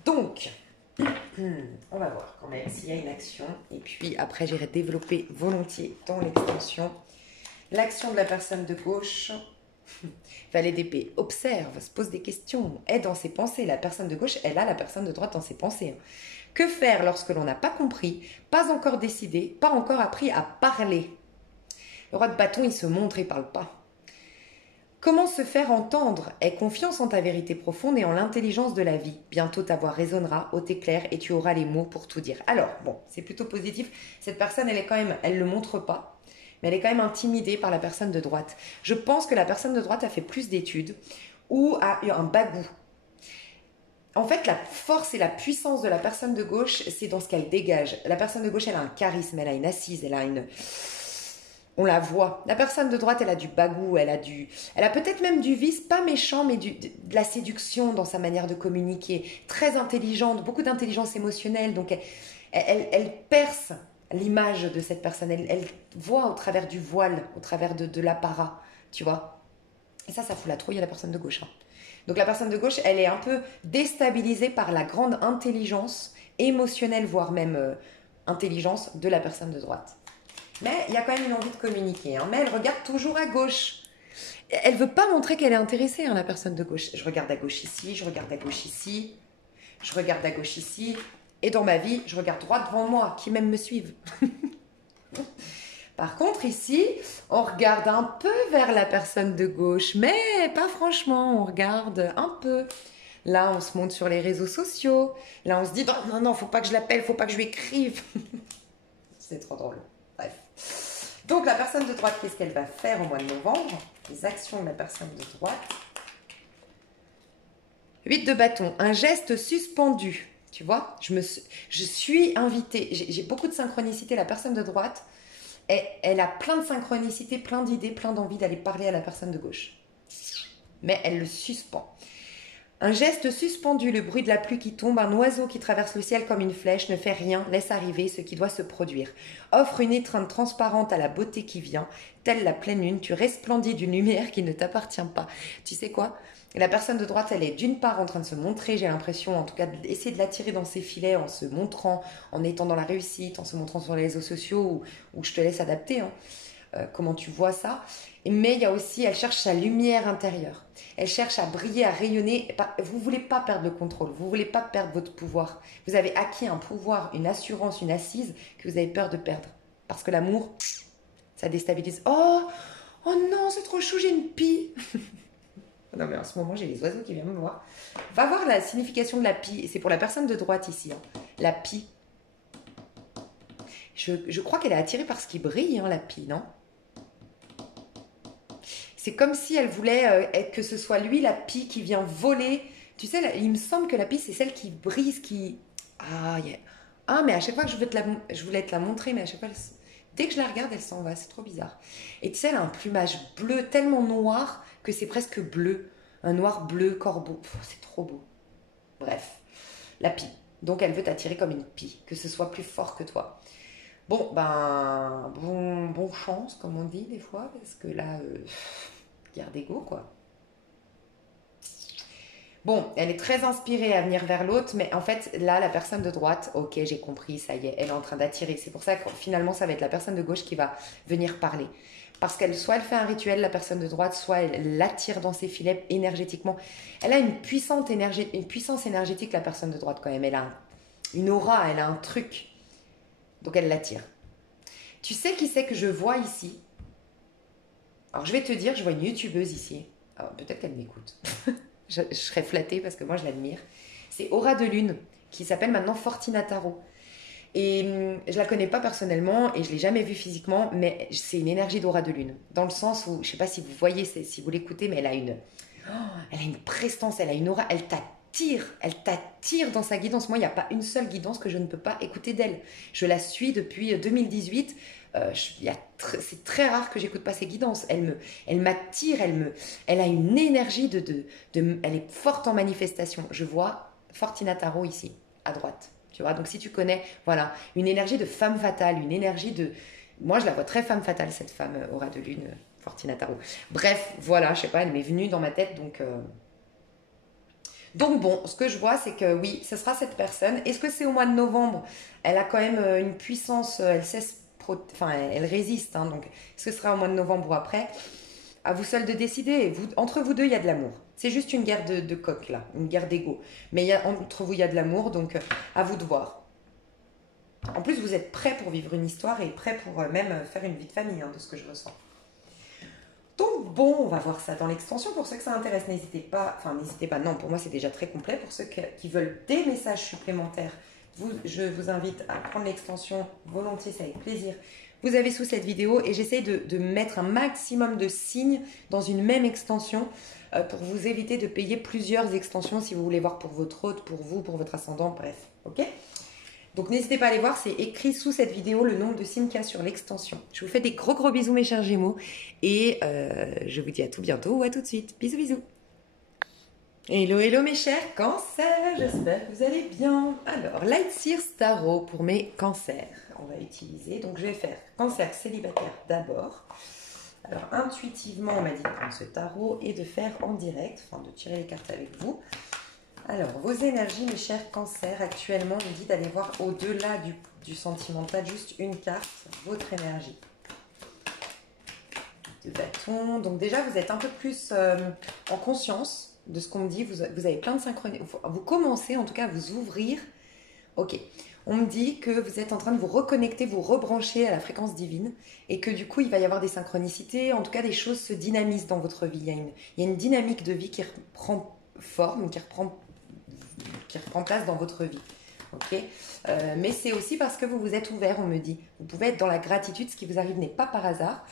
Donc, on va voir quand même s'il y a une action. Et puis après, j'irai développer volontiers dans l'extension. L'action de la personne de gauche. Valet d'épée. Observe, se pose des questions, est dans ses pensées. La personne de gauche, elle a la personne de droite dans ses pensées. Que faire lorsque l'on n'a pas compris, pas encore décidé, pas encore appris à parler? Le roi de bâton, il se montre et parle pas. Comment se faire entendre? Aie confiance en ta vérité profonde et en l'intelligence de la vie. Bientôt ta voix résonnera, haute et claire, et tu auras les mots pour tout dire. Alors, bon, c'est plutôt positif. Cette personne, elle le montre pas, mais elle est quand même intimidée par la personne de droite. Je pense que la personne de droite a fait plus d'études ou a eu un bagou. En fait, la force et la puissance de la personne de gauche, c'est dans ce qu'elle dégage. La personne de gauche, elle a un charisme, elle a une assise, elle a une... On la voit. La personne de droite, elle a du bagou, elle a peut-être même du vice, pas méchant, mais de la séduction dans sa manière de communiquer. Très intelligente, beaucoup d'intelligence émotionnelle. Donc, elle perce l'image de cette personne. Elle voit au travers du voile, au travers de l'apparat, tu vois. Et ça fout la trouille à la personne de gauche. Donc, la personne de gauche, elle est un peu déstabilisée par la grande intelligence émotionnelle, voire même intelligence de la personne de droite. Mais il y a quand même une envie de communiquer. Mais elle regarde toujours à gauche. Elle ne veut pas montrer qu'elle est intéressée, la personne de gauche. Je regarde à gauche ici, je regarde à gauche ici, je regarde à gauche ici. Et dans ma vie, je regarde droit devant moi, qui même me suivent. Par contre, ici, on regarde un peu vers la personne de gauche. Mais pas franchement, on regarde un peu. Là, on se monte sur les réseaux sociaux. Là, on se dit, non, faut pas que je l'appelle, faut pas que je lui écrive. C'est trop drôle. Bref. Donc, la personne de droite, qu'est-ce qu'elle va faire au mois de novembre? Les actions de la personne de droite. 8 de bâton. Un geste suspendu. Tu vois, je suis invitée. J'ai beaucoup de synchronicité. La personne de droite, elle a plein de synchronicité, plein d'idées, plein d'envie d'aller parler à la personne de gauche. Mais elle le suspend. Un geste suspendu, le bruit de la pluie qui tombe, un oiseau qui traverse le ciel comme une flèche, ne fait rien, laisse arriver ce qui doit se produire. Offre une étreinte transparente à la beauté qui vient, telle la pleine lune, tu resplendis d'une lumière qui ne t'appartient pas. Tu sais quoi? La personne de droite, elle est d'une part en train de se montrer, j'ai l'impression, en tout cas, d'essayer de l'attirer dans ses filets en se montrant, en étant dans la réussite, en se montrant sur les réseaux sociaux, où je te laisse adapter, comment tu vois ça. Mais il y a aussi, elle cherche sa lumière intérieure. Elle cherche à briller, à rayonner. Vous ne voulez pas perdre le contrôle. Vous ne voulez pas perdre votre pouvoir. Vous avez acquis un pouvoir, une assurance, une assise que vous avez peur de perdre. Parce que l'amour, ça déstabilise. Oh non, c'est trop chou, j'ai une pie. Non, mais en ce moment, j'ai les oiseaux qui viennent me voir. Va voir la signification de la pie. C'est pour la personne de droite ici. Hein. La pie. Je crois qu'elle est attirée par ce qui brille, hein, la pie, non? C'est comme si elle voulait que ce soit lui, la pie, qui vient voler. Tu sais, il me semble que la pie, c'est celle qui brise, qui... Ah, yeah. Ah, mais à chaque fois que je voulais te la montrer, mais à chaque fois, dès que je la regarde, elle s'en va. C'est trop bizarre. Et tu sais, elle a un plumage bleu tellement noir que c'est presque bleu. Un noir bleu corbeau. C'est trop beau. Bref, la pie. Donc, elle veut t'attirer comme une pie, que ce soit plus fort que toi. Bon, ben, bon chance, comme on dit des fois, parce que là, guerre d'ego, quoi. Bon, elle est très inspirée à venir vers l'autre, mais en fait, là, la personne de droite, ok, j'ai compris, ça y est, elle est en train d'attirer. C'est pour ça que finalement, ça va être la personne de gauche qui va venir parler. Parce qu'elle, soit elle fait un rituel, la personne de droite, soit elle l'attire dans ses filets énergétiquement. Elle a une puissance énergétique, la personne de droite, quand même. Elle a une aura, elle a un truc. Donc, elle l'attire. Tu sais qui c'est que je vois ici? Alors, je vais te dire, je vois une youtubeuse ici. Alors, peut-être qu'elle m'écoute. Je serais flattée parce que moi, je l'admire. C'est Aura de Lune, qui s'appelle maintenant Fortina Tarot. Et je la connais pas personnellement et je l'ai jamais vue physiquement, mais c'est une énergie d'Aura de Lune. Dans le sens où, je sais pas si vous voyez, si vous l'écoutez, mais elle a une prestance, elle a une aura, elle t'attire dans sa guidance. Moi, il n'y a pas une seule guidance que je ne peux pas écouter d'elle. Je la suis depuis 2018. C'est très rare que j'écoute pas ses guidances. Elle m'attire, elle a une énergie elle est forte en manifestation. Je vois Fortina Tarot ici, à droite. Tu vois, donc si tu connais, voilà, une énergie de femme fatale, une énergie de... Moi, je la vois très femme fatale, cette femme Aura de Lune, Fortina Tarot. Bref, voilà, je sais pas, elle m'est venue dans ma tête, donc bon, ce que je vois, c'est que oui, ce sera cette personne. Est-ce que c'est au mois de novembre? Elle a quand même une puissance, elle résiste. Hein, donc, est-ce que ce sera au mois de novembre ou après? À vous seul de décider. Entre vous deux, il y a de l'amour. C'est juste une guerre de coq, là, une guerre d'ego. Mais entre vous, il y a de l'amour, donc à vous de voir. En plus, vous êtes prêts pour vivre une histoire et prêts pour même faire une vie de famille, hein, de ce que je ressens. Donc bon, on va voir ça dans l'extension. Pour ceux que ça intéresse, n'hésitez pas, non, pour moi c'est déjà très complet. Pour ceux qui veulent des messages supplémentaires, je vous invite à prendre l'extension volontiers, c'est avec plaisir. Vous avez sous cette vidéo et j'essaie de mettre un maximum de signes dans une même extension pour vous éviter de payer plusieurs extensions si vous voulez voir pour votre hôte, pour vous, pour votre ascendant, bref, ok? Donc n'hésitez pas à aller voir, c'est écrit sous cette vidéo le nombre de signes qu'il y a sur l'extension. Je vous fais des gros bisous mes chers Gémeaux et je vous dis à tout bientôt ou à tout de suite. Bisous bisous. Hello mes chers cancers, j'espère que vous allez bien. Alors, Light Sears Tarot pour mes cancers. On va utiliser, donc je vais faire cancer célibataire d'abord. Alors intuitivement on m'a dit de prendre ce tarot et de faire en direct, enfin de tirer les cartes avec vous. Alors, vos énergies, mes chers cancers, actuellement, on me dit d'aller voir au-delà du sentimental, juste une carte, votre énergie. De bâton. Donc déjà, vous êtes un peu plus en conscience de ce qu'on me dit. Vous avez plein de synchronie. Vous commencez en tout cas à vous ouvrir. Ok. On me dit que vous êtes en train de vous reconnecter, vous rebrancher à la fréquence divine et que du coup, il va y avoir des synchronicités. En tout cas, des choses se dynamisent dans votre vie. Il y a une dynamique de vie qui reprend forme, qui reprend place dans votre vie. Ok, mais c'est aussi parce que vous vous êtes ouvert, on me dit. Vous pouvez être dans la gratitude, ce qui vous arrive n'est pas par hasard.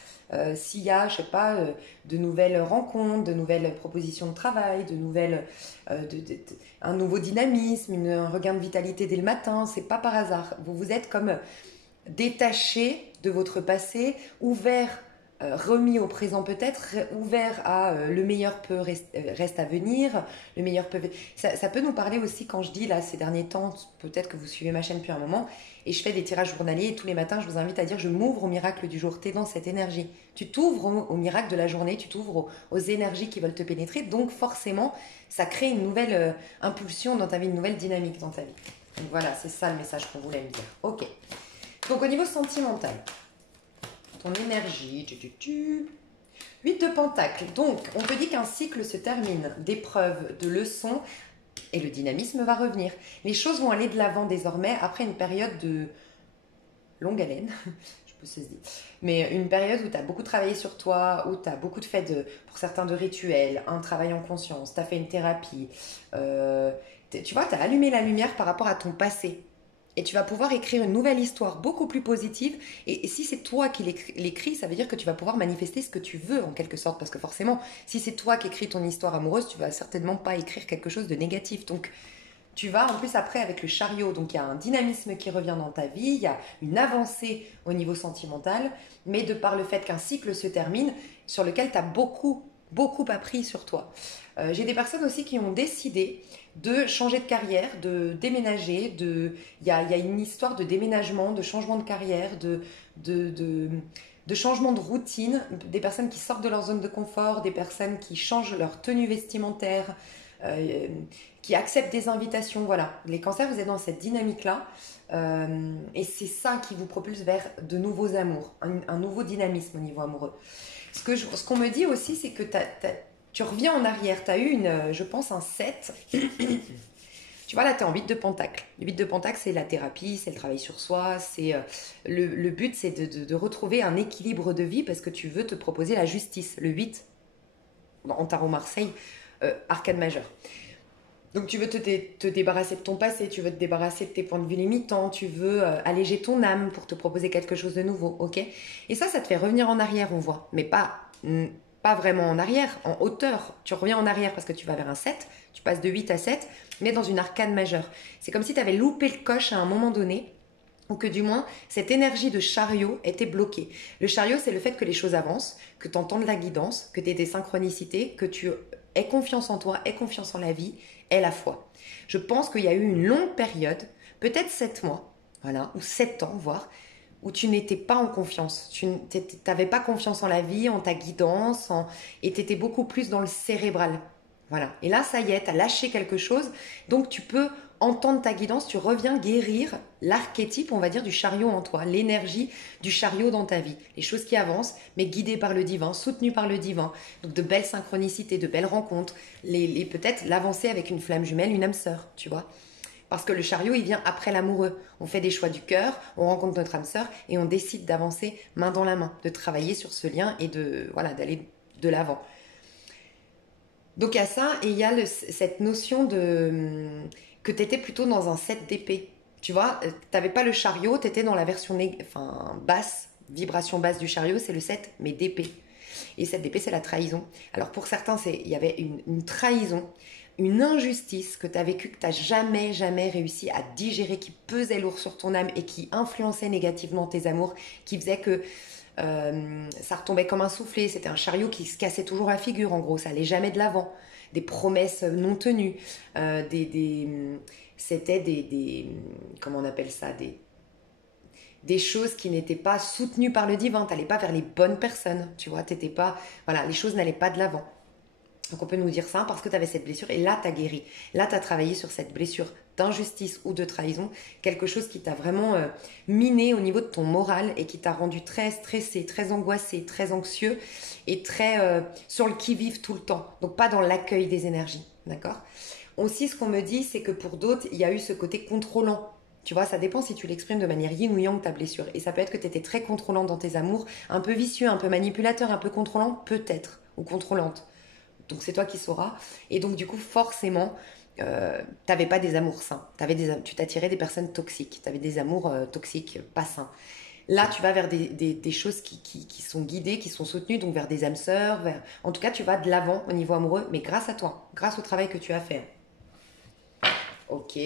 S'il y a, je sais pas, de nouvelles rencontres, de nouvelles propositions de travail, un nouveau dynamisme, un regain de vitalité dès le matin, c'est pas par hasard. Vous vous êtes comme détaché de votre passé, ouvert, remis au présent peut-être, ouvert à le meilleur reste à venir, le meilleur peut... Ça peut nous parler aussi quand je dis là ces derniers temps, peut-être que vous suivez ma chaîne depuis un moment, et je fais des tirages journaliers et tous les matins je vous invite à dire je m'ouvre au miracle du jour, t'es dans cette énergie. Tu t'ouvres au miracle de la journée, tu t'ouvres aux énergies qui veulent te pénétrer, donc forcément ça crée une nouvelle impulsion dans ta vie, une nouvelle dynamique dans ta vie. Donc voilà, c'est ça le message qu'on voulait me dire. Ok. Donc au niveau sentimental, ton énergie, 8 de pentacles. Donc, on te dit qu'un cycle se termine d'épreuves, de leçons, et le dynamisme va revenir. Les choses vont aller de l'avant désormais, après une période de longue haleine, je ça se dit. Mais une période où tu as beaucoup travaillé sur toi, où tu as beaucoup fait, pour certains, de rituels, un travail en conscience, tu as fait une thérapie. Tu vois, tu as allumé la lumière par rapport à ton passé. Et tu vas pouvoir écrire une nouvelle histoire beaucoup plus positive. Et si c'est toi qui l'écris, ça veut dire que tu vas pouvoir manifester ce que tu veux en quelque sorte. Parce que forcément, si c'est toi qui écris ton histoire amoureuse, tu vas certainement pas écrire quelque chose de négatif. Donc, tu vas en plus après avec le chariot. Donc, il y a un dynamisme qui revient dans ta vie. Il y a une avancée au niveau sentimental. Mais de par le fait qu'un cycle se termine, sur lequel tu as beaucoup appris sur toi. J'ai des personnes aussi qui ont décidé de changer de carrière, de déménager. Il y a une histoire de déménagement, de changement de carrière, de changement de routine. Des personnes qui sortent de leur zone de confort, des personnes qui changent leur tenue vestimentaire, qui acceptent des invitations. Voilà, les cancers, vous êtes dans cette dynamique-là. Et c'est ça qui vous propulse vers de nouveaux amours, un nouveau dynamisme au niveau amoureux. Ce qu'on me dit aussi, c'est que tu reviens en arrière. Tu as eu, je pense, un 7. Tu vois, là, tu es en 8 de pentacle. Le 8 de pentacle, c'est la thérapie, c'est le travail sur soi. Le but, c'est de retrouver un équilibre de vie parce que tu veux te proposer la justice. Le 8, en tarot Marseille, arcane majeur. Donc tu veux te débarrasser de ton passé, tu veux te débarrasser de tes points de vue limitants, tu veux alléger ton âme pour te proposer quelque chose de nouveau, ok? Et ça te fait revenir en arrière, on voit, mais pas vraiment en arrière, en hauteur. Tu reviens en arrière parce que tu vas vers un 7, tu passes de 8 à 7, mais dans une arcane majeure. C'est comme si tu avais loupé le coche à un moment donné, ou que du moins, cette énergie de chariot était bloquée. Le chariot, c'est le fait que les choses avancent, que tu entendes la guidance, que tu aies des synchronicités, que tu aies confiance en toi, aies confiance en la vie, aie la foi. Je pense qu'il y a eu une longue période, peut-être 7 mois, voilà, ou 7 ans, voire, où tu n'étais pas en confiance. Tu n'avais pas confiance en la vie, en ta guidance, et tu étais beaucoup plus dans le cérébral. Voilà. Et là, ça y est, tu as lâché quelque chose, donc tu peux entendre ta guidance, tu reviens guérir l'archétype, on va dire, du chariot en toi, l'énergie du chariot dans ta vie. Les choses qui avancent, mais guidées par le divin, soutenues par le divin. Donc de belles synchronicités, de belles rencontres, peut-être l'avancée avec une flamme jumelle, une âme sœur, tu vois. Parce que le chariot, il vient après l'amoureux. On fait des choix du cœur, on rencontre notre âme sœur et on décide d'avancer main dans la main, de travailler sur ce lien et d'aller de l'avant. Donc il y a ça, et il y a cette notion que tu étais plutôt dans un 7 d'épée. Tu vois, tu n'avais pas le chariot, tu étais dans la version basse, vibration basse du chariot, c'est le 7, mais d'épée. Et 7 d'épée, c'est la trahison. Alors pour certains, il y avait une trahison, une injustice que tu as vécue, que tu n'as jamais réussi à digérer, qui pesait lourd sur ton âme et qui influençait négativement tes amours, qui faisait que ça retombait comme un soufflet. C'était un chariot qui se cassait toujours la figure, en gros, ça allait jamais de l'avant. Des promesses non tenues, c'était comment on appelle ça, des choses qui n'étaient pas soutenues par le divin. Tu n'allais pas vers les bonnes personnes, tu vois, t'étais pas, voilà, les choses n'allaient pas de l'avant. Donc on peut nous dire ça parce que tu avais cette blessure et là tu as guéri. Là tu as travaillé sur cette blessure d'injustice ou de trahison, quelque chose qui t'a vraiment miné au niveau de ton moral et qui t'a rendu très stressé, très angoissé, très anxieux et très sur le qui-vive tout le temps. Donc pas dans l'accueil des énergies, d'accord? Aussi ce qu'on me dit, c'est que pour d'autres, il y a eu ce côté contrôlant. Tu vois, ça dépend si tu l'exprimes de manière yin ou yang ta blessure. Et ça peut être que tu étais très contrôlant dans tes amours, un peu vicieux, un peu manipulateur, un peu contrôlant, peut-être, ou contrôlante. Donc c'est toi qui sauras. Et donc du coup, forcément, t'avais pas des amours sains. Tu t'attirais des personnes toxiques. Tu avais des amours toxiques, pas sains. Là, tu vas vers des choses qui sont guidées, qui sont soutenues, donc vers des âmes sœurs. En tout cas, tu vas de l'avant au niveau amoureux, mais grâce à toi, grâce au travail que tu as fait. Ok.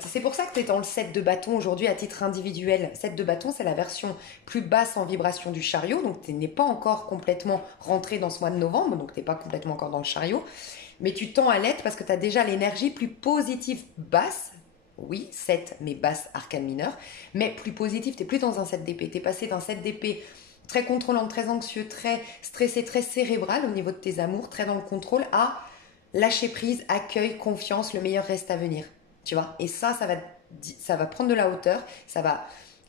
C'est pour ça que tu es dans le 7 de bâton aujourd'hui à titre individuel. 7 de bâton, c'est la version plus basse en vibration du chariot. Donc, tu n'es pas encore complètement rentré dans ce mois de novembre. Donc, tu n'es pas complètement encore dans le chariot. Mais tu tends à l'être parce que tu as déjà l'énergie plus positive basse. Oui, 7, mais basse arcane mineure. Mais plus positive, tu n'es plus dans un 7 d'épée. Tu es passé d'un 7 d'épée très contrôlant, très anxieux, très stressé, très cérébral au niveau de tes amours, très dans le contrôle, à lâcher prise, accueil, confiance, le meilleur reste à venir. Tu vois, et ça va prendre de la hauteur, ça va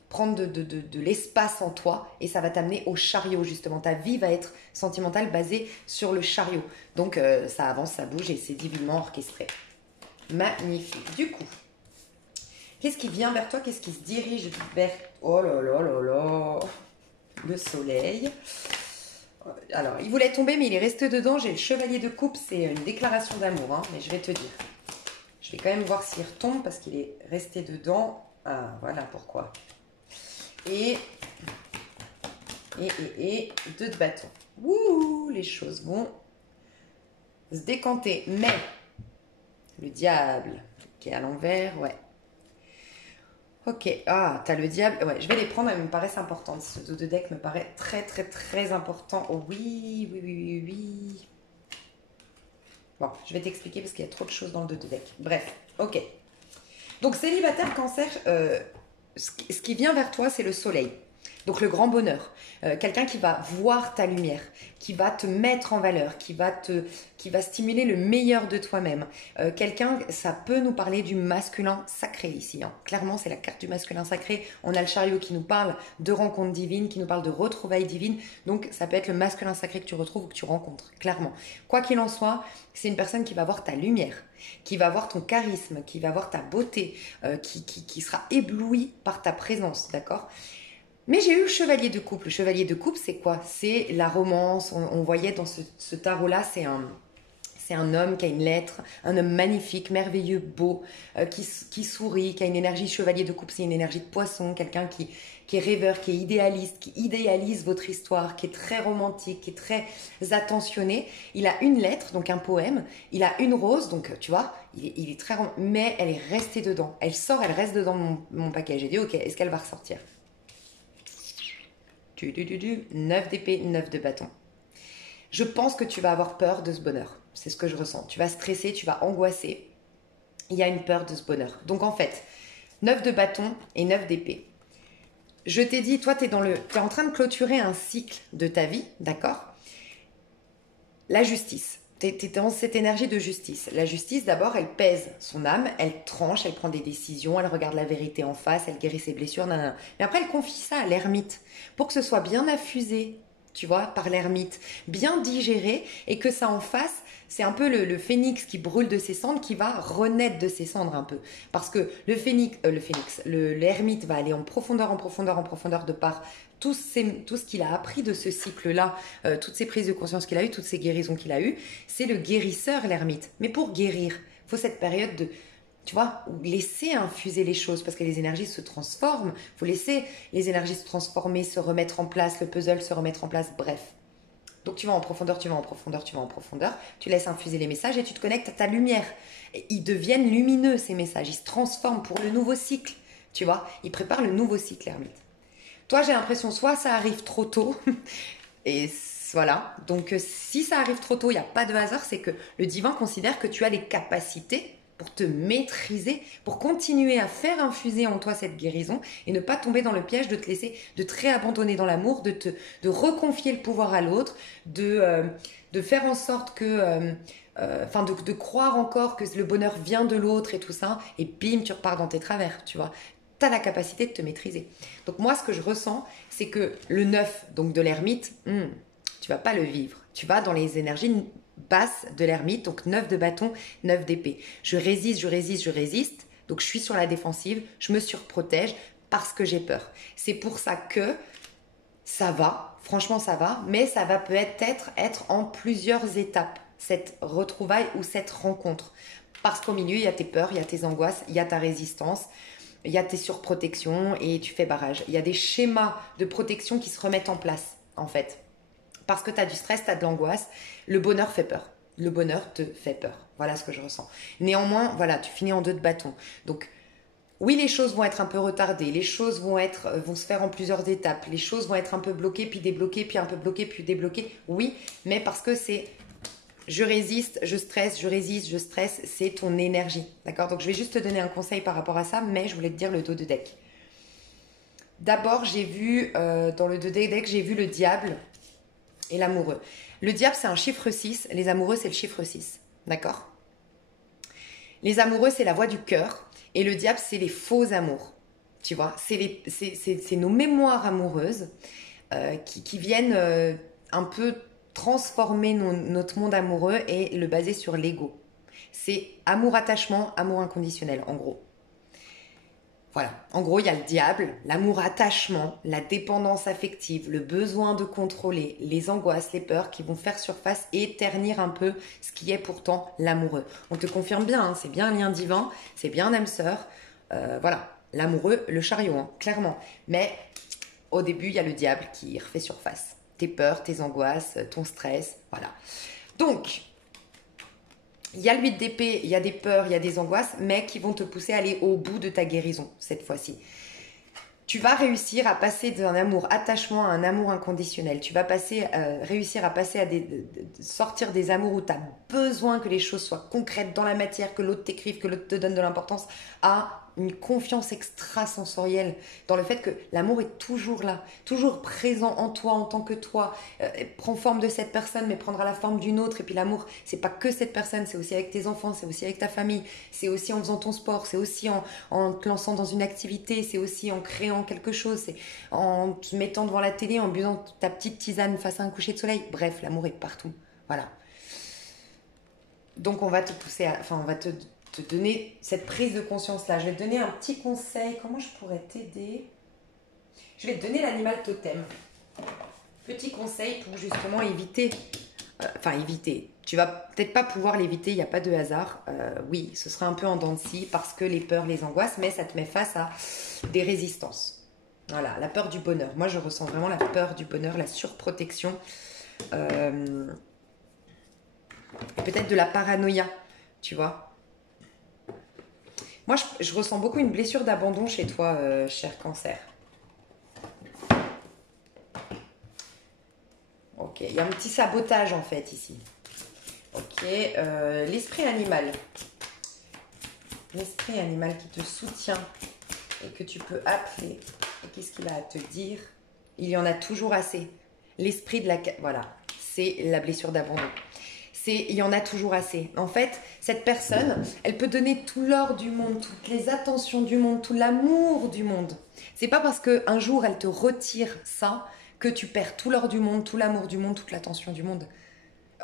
prendre de l'espace en toi et ça va t'amener au chariot justement. Ta vie va être sentimentale basée sur le chariot. Donc ça avance, ça bouge et c'est divinement orchestré. Magnifique. Du coup, qu'est-ce qui vient vers toi? Qu'est-ce qui se dirige vers... Oh là là là là. le soleil. Alors, il voulait tomber, mais il est resté dedans. J'ai le chevalier de coupe, c'est une déclaration d'amour, hein, mais je vais te dire. Je vais quand même voir s'il retombe parce qu'il est resté dedans. Ah, voilà pourquoi. Et 2 de bâton. Ouh, les choses vont se décanter. Mais, le diable qui est à l'envers, ouais. Ok, ah, t'as le diable. Ouais, je vais les prendre, elles me paraissent importantes. Ce dos de deck me paraît très, très, très important. Oh, oui, oui, oui, oui, oui. Bon, je vais t'expliquer parce qu'il y a trop de choses dans le dos de deck. Bref, ok. Donc, célibataire, cancer, ce qui vient vers toi, c'est le soleil. Donc, le grand bonheur. Quelqu'un qui va voir ta lumière, qui va te mettre en valeur, qui va stimuler le meilleur de toi-même. Quelqu'un, ça peut nous parler du masculin sacré ici, hein. Clairement, c'est la carte du masculin sacré. On a le chariot qui nous parle de rencontres divines, qui nous parle de retrouvailles divines. Donc, ça peut être le masculin sacré que tu retrouves ou que tu rencontres, clairement. Quoi qu'il en soit, c'est une personne qui va voir ta lumière, qui va voir ton charisme, qui va voir ta beauté, qui sera éblouie par ta présence, d'accord ? Mais j'ai eu le chevalier de coupe. Le chevalier de coupe, c'est quoi? C'est la romance. On voyait dans ce tarot-là, c'est un homme qui a une lettre, un homme magnifique, merveilleux, beau, qui sourit, qui a une énergie. Chevalier de coupe, c'est une énergie de poisson, quelqu'un qui est rêveur, qui est idéaliste, qui idéalise votre histoire, qui est très romantique, qui est très attentionné. Il a une lettre, donc un poème. Il a une rose, donc tu vois, il est très mais elle est restée dedans. Elle sort, elle reste dedans mon paquet. J'ai dit, ok, est-ce qu'elle va ressortir? 9 d'épée, 9 de bâton. Je pense que tu vas avoir peur de ce bonheur. C'est ce que je ressens. Tu vas stresser, tu vas angoisser. Il y a une peur de ce bonheur. Donc en fait, 9 de bâton et 9 d'épée. Je t'ai dit, toi, tu es en train de clôturer un cycle de ta vie, d'accord? La justice. Tu es dans cette énergie de justice. La justice, d'abord, elle pèse son âme, elle tranche, elle prend des décisions, elle regarde la vérité en face, elle guérit ses blessures, nanana. Mais après, elle confie ça à l'ermite pour que ce soit bien affusé, tu vois, par l'ermite, bien digéré et que ça en fasse. C'est un peu le phénix qui brûle de ses cendres qui va renaître de ses cendres un peu. Parce que l'ermite va aller en profondeur, en profondeur, en profondeur de par tout ce qu'il a appris de ce cycle-là, toutes ces prises de conscience qu'il a eues, toutes ces guérisons qu'il a eues. C'est le guérisseur, l'ermite. Mais pour guérir, il faut cette période de, tu vois, laisser infuser les choses parce que les énergies se transforment. Il faut laisser les énergies se transformer, se remettre en place, le puzzle se remettre en place, bref. Donc tu vas en profondeur, tu vas en profondeur, tu vas en profondeur, tu laisses infuser les messages et tu te connectes à ta lumière. Et ils deviennent lumineux ces messages, ils se transforment pour le nouveau cycle, tu vois. Ils préparent le nouveau cycle, l'ermite. Toi, j'ai l'impression, soit ça arrive trop tôt, et voilà. Donc si ça arrive trop tôt, il n'y a pas de hasard, c'est que le divin considère que tu as les capacités pour te maîtriser, pour continuer à faire infuser en toi cette guérison et ne pas tomber dans le piège de te laisser, de te réabandonner dans l'amour, de reconfier le pouvoir à l'autre, de faire en sorte que, de croire encore que le bonheur vient de l'autre et tout ça, et bim, tu repars dans tes travers, tu vois. Tu as la capacité de te maîtriser. Donc moi, ce que je ressens, c'est que le 9, donc de l'ermite, tu vas pas le vivre. Tu vas dans les énergies basse de l'ermite, donc 9 de bâton, 9 d'épée. Je résiste, je résiste, je résiste. Donc je suis sur la défensive, je me surprotège parce que j'ai peur. C'est pour ça que ça va, franchement ça va, mais ça va peut-être être en plusieurs étapes, cette retrouvaille ou cette rencontre. Parce qu'au milieu, il y a tes peurs, il y a tes angoisses, il y a ta résistance, il y a tes surprotections et tu fais barrage. Il y a des schémas de protection qui se remettent en place, en fait. Parce que tu as du stress, tu as de l'angoisse, le bonheur fait peur. Le bonheur te fait peur. Voilà ce que je ressens. Néanmoins, voilà, tu finis en 2 de bâton. Donc, oui, les choses vont être un peu retardées, les choses vont se faire en plusieurs étapes, les choses vont être un peu bloquées, puis débloquées, puis un peu bloquées, puis débloquées. Oui, mais parce que c'est je résiste, je stresse, je résiste, je stresse, c'est ton énergie. D'accord? Donc, je vais juste te donner un conseil par rapport à ça, mais je voulais te dire le dos de deck. D'abord, j'ai vu, dans le dos de deck, j'ai vu le diable et l'amoureux. Le diable, c'est un chiffre 6. Les amoureux, c'est le chiffre 6. D'accord? Les amoureux, c'est la voix du cœur. Et le diable, c'est les faux amours. Tu vois? C'est nos mémoires amoureuses qui viennent un peu transformer notre monde amoureux et le baser sur l'ego. C'est amour-attachement, amour inconditionnel, en gros. Voilà, en gros, il y a le diable, l'amour attachement, la dépendance affective, le besoin de contrôler, les angoisses, les peurs qui vont faire surface et ternir un peu ce qui est pourtant l'amoureux. On te confirme bien, hein, c'est bien un lien divin, c'est bien un âme sœur. Voilà, l'amoureux, le chariot, hein, clairement. Mais au début, il y a le diable qui refait surface. Tes peurs, tes angoisses, ton stress, voilà. Donc, il y a le 8 d'épée, il y a des peurs, il y a des angoisses, mais qui vont te pousser à aller au bout de ta guérison, cette fois-ci. Tu vas réussir à passer d'un amour attachement à un amour inconditionnel. Tu vas réussir à passer à sortir des amours où tu as besoin que les choses soient concrètes dans la matière, que l'autre t'écrive, que l'autre te donne de l'importance, à une confiance extrasensorielle dans le fait que l'amour est toujours là, toujours présent en toi en tant que toi. Prend forme de cette personne, mais prendra la forme d'une autre. Et puis l'amour, c'est pas que cette personne, c'est aussi avec tes enfants, c'est aussi avec ta famille, c'est aussi en faisant ton sport, c'est aussi en te lançant dans une activité, c'est aussi en créant quelque chose, c'est en te mettant devant la télé, en buvant ta petite tisane face à un coucher de soleil. Bref, l'amour est partout. Voilà. Donc on va te pousser on va te donner cette prise de conscience-là. Je vais te donner un petit conseil. Comment je pourrais t'aider? Je vais te donner l'animal totem. Petit conseil pour justement éviter... éviter. Tu vas peut-être pas pouvoir l'éviter, il n'y a pas de hasard. Oui, ce sera un peu en dents de scie parce que les peurs, les angoisses, mais ça te met face à des résistances. Voilà, la peur du bonheur. Moi, je ressens vraiment la peur du bonheur, la surprotection. Et peut-être de la paranoïa, tu vois. Moi, je ressens beaucoup une blessure d'abandon chez toi, cher cancer. Ok, il y a un petit sabotage en fait ici. Ok, l'esprit animal. L'esprit animal qui te soutient et que tu peux appeler. Et qu'est-ce qu'il a à te dire? Il y en a toujours assez. L'esprit de la... Voilà, c'est la blessure d'abandon. Il y en a toujours assez. En fait, cette personne, elle peut donner tout l'or du monde, toutes les attentions du monde, tout l'amour du monde. C'est pas parce qu'un jour, elle te retire ça que tu perds tout l'or du monde, tout l'amour du monde, toute l'attention du monde.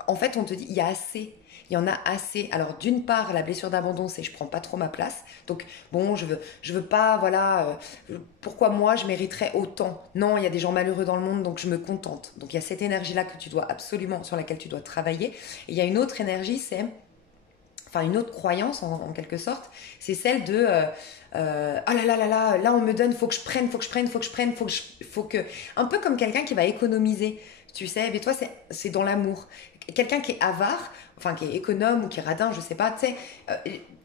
En fait, on te dit, il y a assez. Il y en a assez. Alors, d'une part, la blessure d'abandon, c'est je prends pas trop ma place. Donc, bon, je veux pas, voilà, pourquoi moi, je mériterais autant? Non, il y a des gens malheureux dans le monde, donc je me contente. Donc, il y a cette énergie-là que tu dois absolument, sur laquelle tu dois travailler. Et il y a une autre énergie, c'est, une autre croyance, en quelque sorte, c'est celle de, oh là là là là, là, on me donne, faut que je prenne, un peu comme quelqu'un qui va économiser. Tu sais, mais toi, c'est dans l'amour. Quelqu'un qui est avare, qui est économe ou qui est radin, je sais pas, tu sais,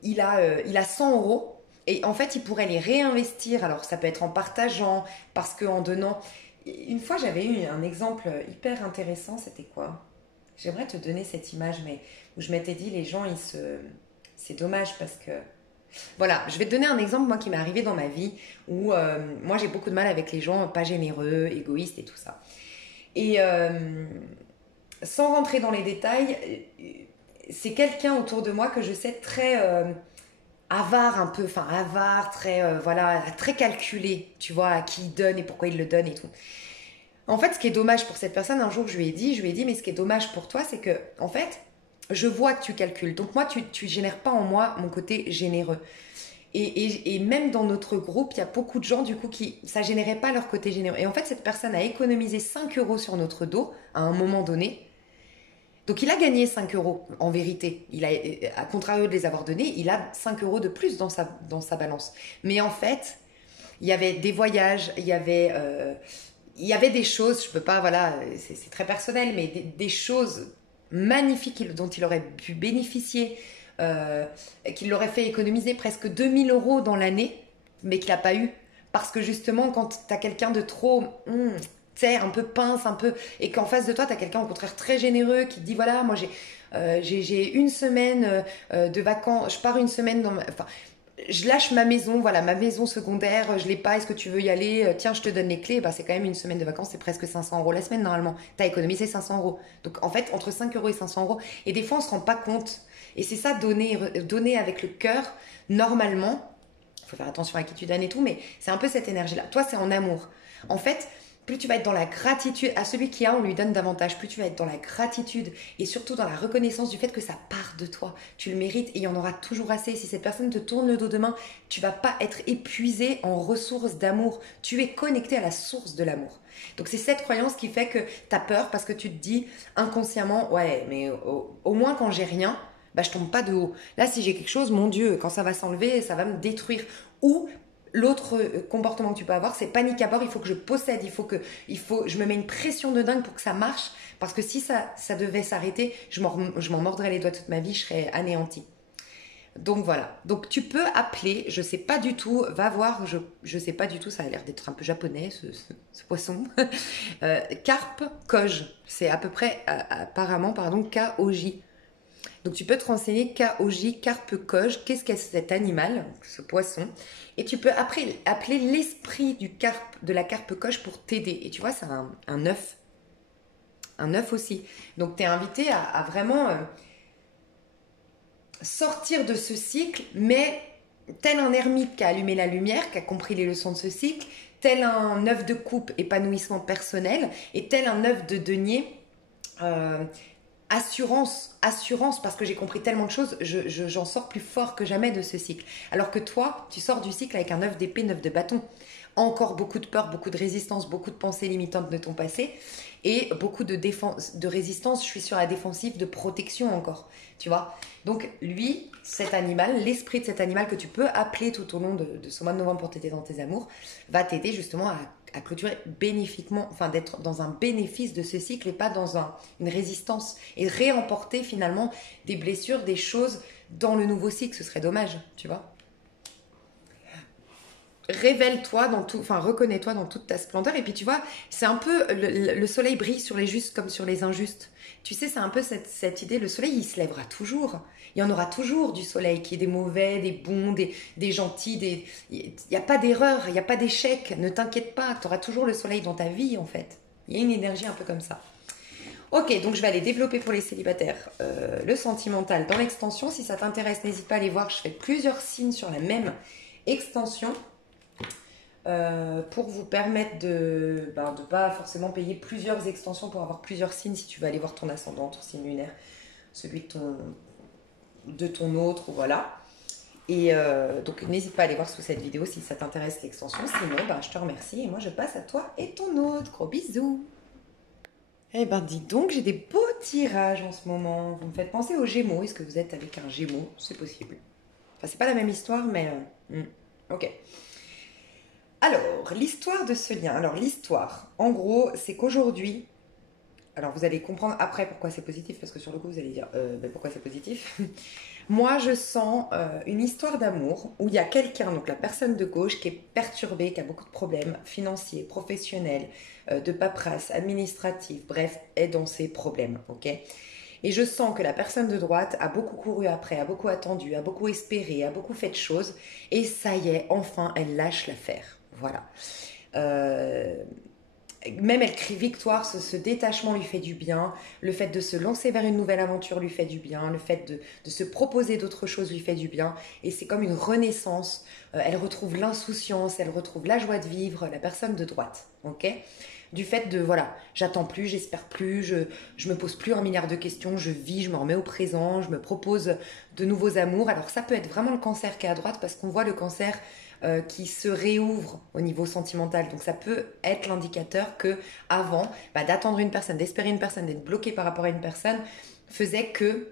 il a 100 euros et en fait, il pourrait les réinvestir. Alors, ça peut être en partageant, parce qu'en donnant. Une fois, j'avais eu un exemple hyper intéressant, c'était quoi? J'aimerais te donner cette image, mais où je m'étais dit, les gens, c'est dommage parce que... Voilà, je vais te donner un exemple, moi, qui m'est arrivé dans ma vie, où moi, j'ai beaucoup de mal avec les gens pas généreux, égoïstes et tout ça. Et sans rentrer dans les détails, c'est quelqu'un autour de moi que je sais très avare un peu, avare, très, très calculé, tu vois, à qui il donne et pourquoi il le donne et tout. En fait, ce qui est dommage pour cette personne, un jour je lui ai dit, mais ce qui est dommage pour toi, c'est que, en fait, je vois que tu calcules. Donc moi, tu génères pas en moi mon côté généreux. Et même dans notre groupe, il y a beaucoup de gens du coup ça générait pas leur côté généreux. Et en fait, cette personne a économisé 5 euros sur notre dos à un moment donné. Donc il a gagné 5 euros en vérité. À contrario de les avoir donnés, il a 5 euros de plus dans sa balance. Mais en fait, il y avait des voyages, il y avait des choses, je peux pas, voilà, c'est très personnel, mais des choses magnifiques dont il aurait pu bénéficier, qu'il l'aurait fait économiser presque 2000 euros dans l'année, mais qu'il n'a pas eu. Parce que justement, quand tu as quelqu'un de trop, tu sais, un peu pince, et qu'en face de toi, tu as quelqu'un au contraire très généreux qui te dit, voilà, moi j'ai une semaine de vacances, je pars une semaine je lâche ma maison, voilà, ma maison secondaire, je l'ai pas, est-ce que tu veux y aller? Tiens, je te donne les clés. C'est quand même une semaine de vacances, c'est presque 500 euros la semaine normalement. Tu as économisé 500 euros. Donc en fait, entre 5 euros et 500 euros. Et des fois, on se rend pas compte. Et c'est ça, donner avec le cœur, normalement. Il faut faire attention à qui tu donnes et tout, mais c'est un peu cette énergie-là. Toi, c'est en amour. En fait, plus tu vas être dans la gratitude. À celui qui a, on lui donne davantage. Plus tu vas être dans la gratitude et surtout dans la reconnaissance du fait que ça part de toi. Tu le mérites et il y en aura toujours assez. Si cette personne te tourne le dos demain, tu vas pas être épuisé en ressources d'amour. Tu es connecté à la source de l'amour. Donc c'est cette croyance qui fait que tu as peur parce que tu te dis inconsciemment, ouais, mais au moins quand j'ai rien, bah, je tombe pas de haut. Là, si j'ai quelque chose, mon Dieu, quand ça va s'enlever, ça va me détruire. Ou l'autre comportement que tu peux avoir, c'est panique à bord, il faut que je possède, je me mets une pression de dingue pour que ça marche, parce que si ça devait s'arrêter, je m'en mordrais les doigts toute ma vie, je serais anéantie. Donc voilà, donc tu peux appeler, je sais pas du tout, va voir, je sais pas du tout, ça a l'air d'être un peu japonais ce poisson. Carpe Koj, c'est à peu près apparemment pardon K-O-J. Donc tu peux te renseigner K-O-J, carpe Koj, qu'est-ce qu'est cet animal, ce poisson, et tu peux après appeler l'esprit de la carpe Koj pour t'aider. Et tu vois, c'est un œuf aussi. Donc tu es invité à vraiment sortir de ce cycle, mais tel un ermite qui a allumé la lumière, qui a compris les leçons de ce cycle, tel un œuf de coupe, épanouissement personnel, et tel un œuf de denier, assurance, parce que j'ai compris tellement de choses, j'en sors plus fort que jamais de ce cycle. Alors que toi, tu sors du cycle avec un œuf d'épée, un œuf de bâton. Encore beaucoup de peur, beaucoup de résistance, beaucoup de pensées limitantes de ton passé et beaucoup de défense, de résistance. Je suis sur la défensive, de protection encore, tu vois. Donc lui, cet animal, l'esprit de cet animal que tu peux appeler tout au long de ce mois de novembre pour t'aider dans tes amours, va t'aider justement à clôturer bénéfiquement, enfin d'être dans un bénéfice de ce cycle et pas dans une résistance et réemporter finalement des blessures, des choses dans le nouveau cycle. Ce serait dommage, tu vois. Révèle-toi dans tout, enfin reconnais-toi dans toute ta splendeur. Et puis tu vois, c'est un peu le soleil brille sur les justes comme sur les injustes. Tu sais, c'est un peu cette idée, le soleil il se lèvera toujours. Il y en aura toujours du soleil, qui est des mauvais, des bons, des gentils, il n'y a pas d'erreur, il n'y a pas d'échec. Ne t'inquiète pas, tu auras toujours le soleil dans ta vie en fait. Il y a une énergie un peu comme ça. Ok, donc je vais aller développer pour les célibataires le sentimental dans l'extension. Si ça t'intéresse, n'hésite pas à aller voir. Je fais plusieurs signes sur la même extension. Pour vous permettre de ne pas forcément payer plusieurs extensions pour avoir plusieurs signes si tu veux aller voir ton ascendant, ton signe lunaire, celui de ton autre, voilà. Et donc n'hésite pas à aller voir sous cette vidéo si ça t'intéresse l'extension. Sinon, je te remercie et moi je passe à toi et ton autre. Gros bisous. Eh ben dis donc, j'ai des beaux tirages en ce moment. Vous me faites penser aux Gémeaux. Est-ce que vous êtes avec un Gémeaux? C'est possible. Enfin, c'est pas la même histoire, mais... Ok. Alors, l'histoire de ce lien. Alors, l'histoire, en gros, c'est qu'aujourd'hui... Alors, vous allez comprendre après pourquoi c'est positif, parce que sur le coup, vous allez dire pourquoi c'est positif. Moi, je sens une histoire d'amour où il y a quelqu'un, donc la personne de gauche, qui est perturbée, qui a beaucoup de problèmes financiers, professionnels, de paperasse, administratifs, bref, est dans ses problèmes, ok? Et je sens que la personne de droite a beaucoup couru après, a beaucoup attendu, a beaucoup espéré, a beaucoup fait de choses, et ça y est, enfin, elle lâche l'affaire. Voilà. Même elle crie victoire, ce détachement lui fait du bien, le fait de se lancer vers une nouvelle aventure lui fait du bien, le fait de se proposer d'autres choses lui fait du bien, et c'est comme une renaissance. Elle retrouve l'insouciance, elle retrouve la joie de vivre, la personne de droite, ok ? Du fait de, voilà, j'attends plus, j'espère plus, je me pose plus un milliard de questions, je vis, je me remets au présent, je me propose de nouveaux amours. Alors ça peut être vraiment le cancer qui est à droite, parce qu'on voit le cancer qui se réouvre au niveau sentimental. Donc ça peut être l'indicateur que avant, d'attendre une personne, d'espérer une personne, d'être bloqué par rapport à une personne, faisait que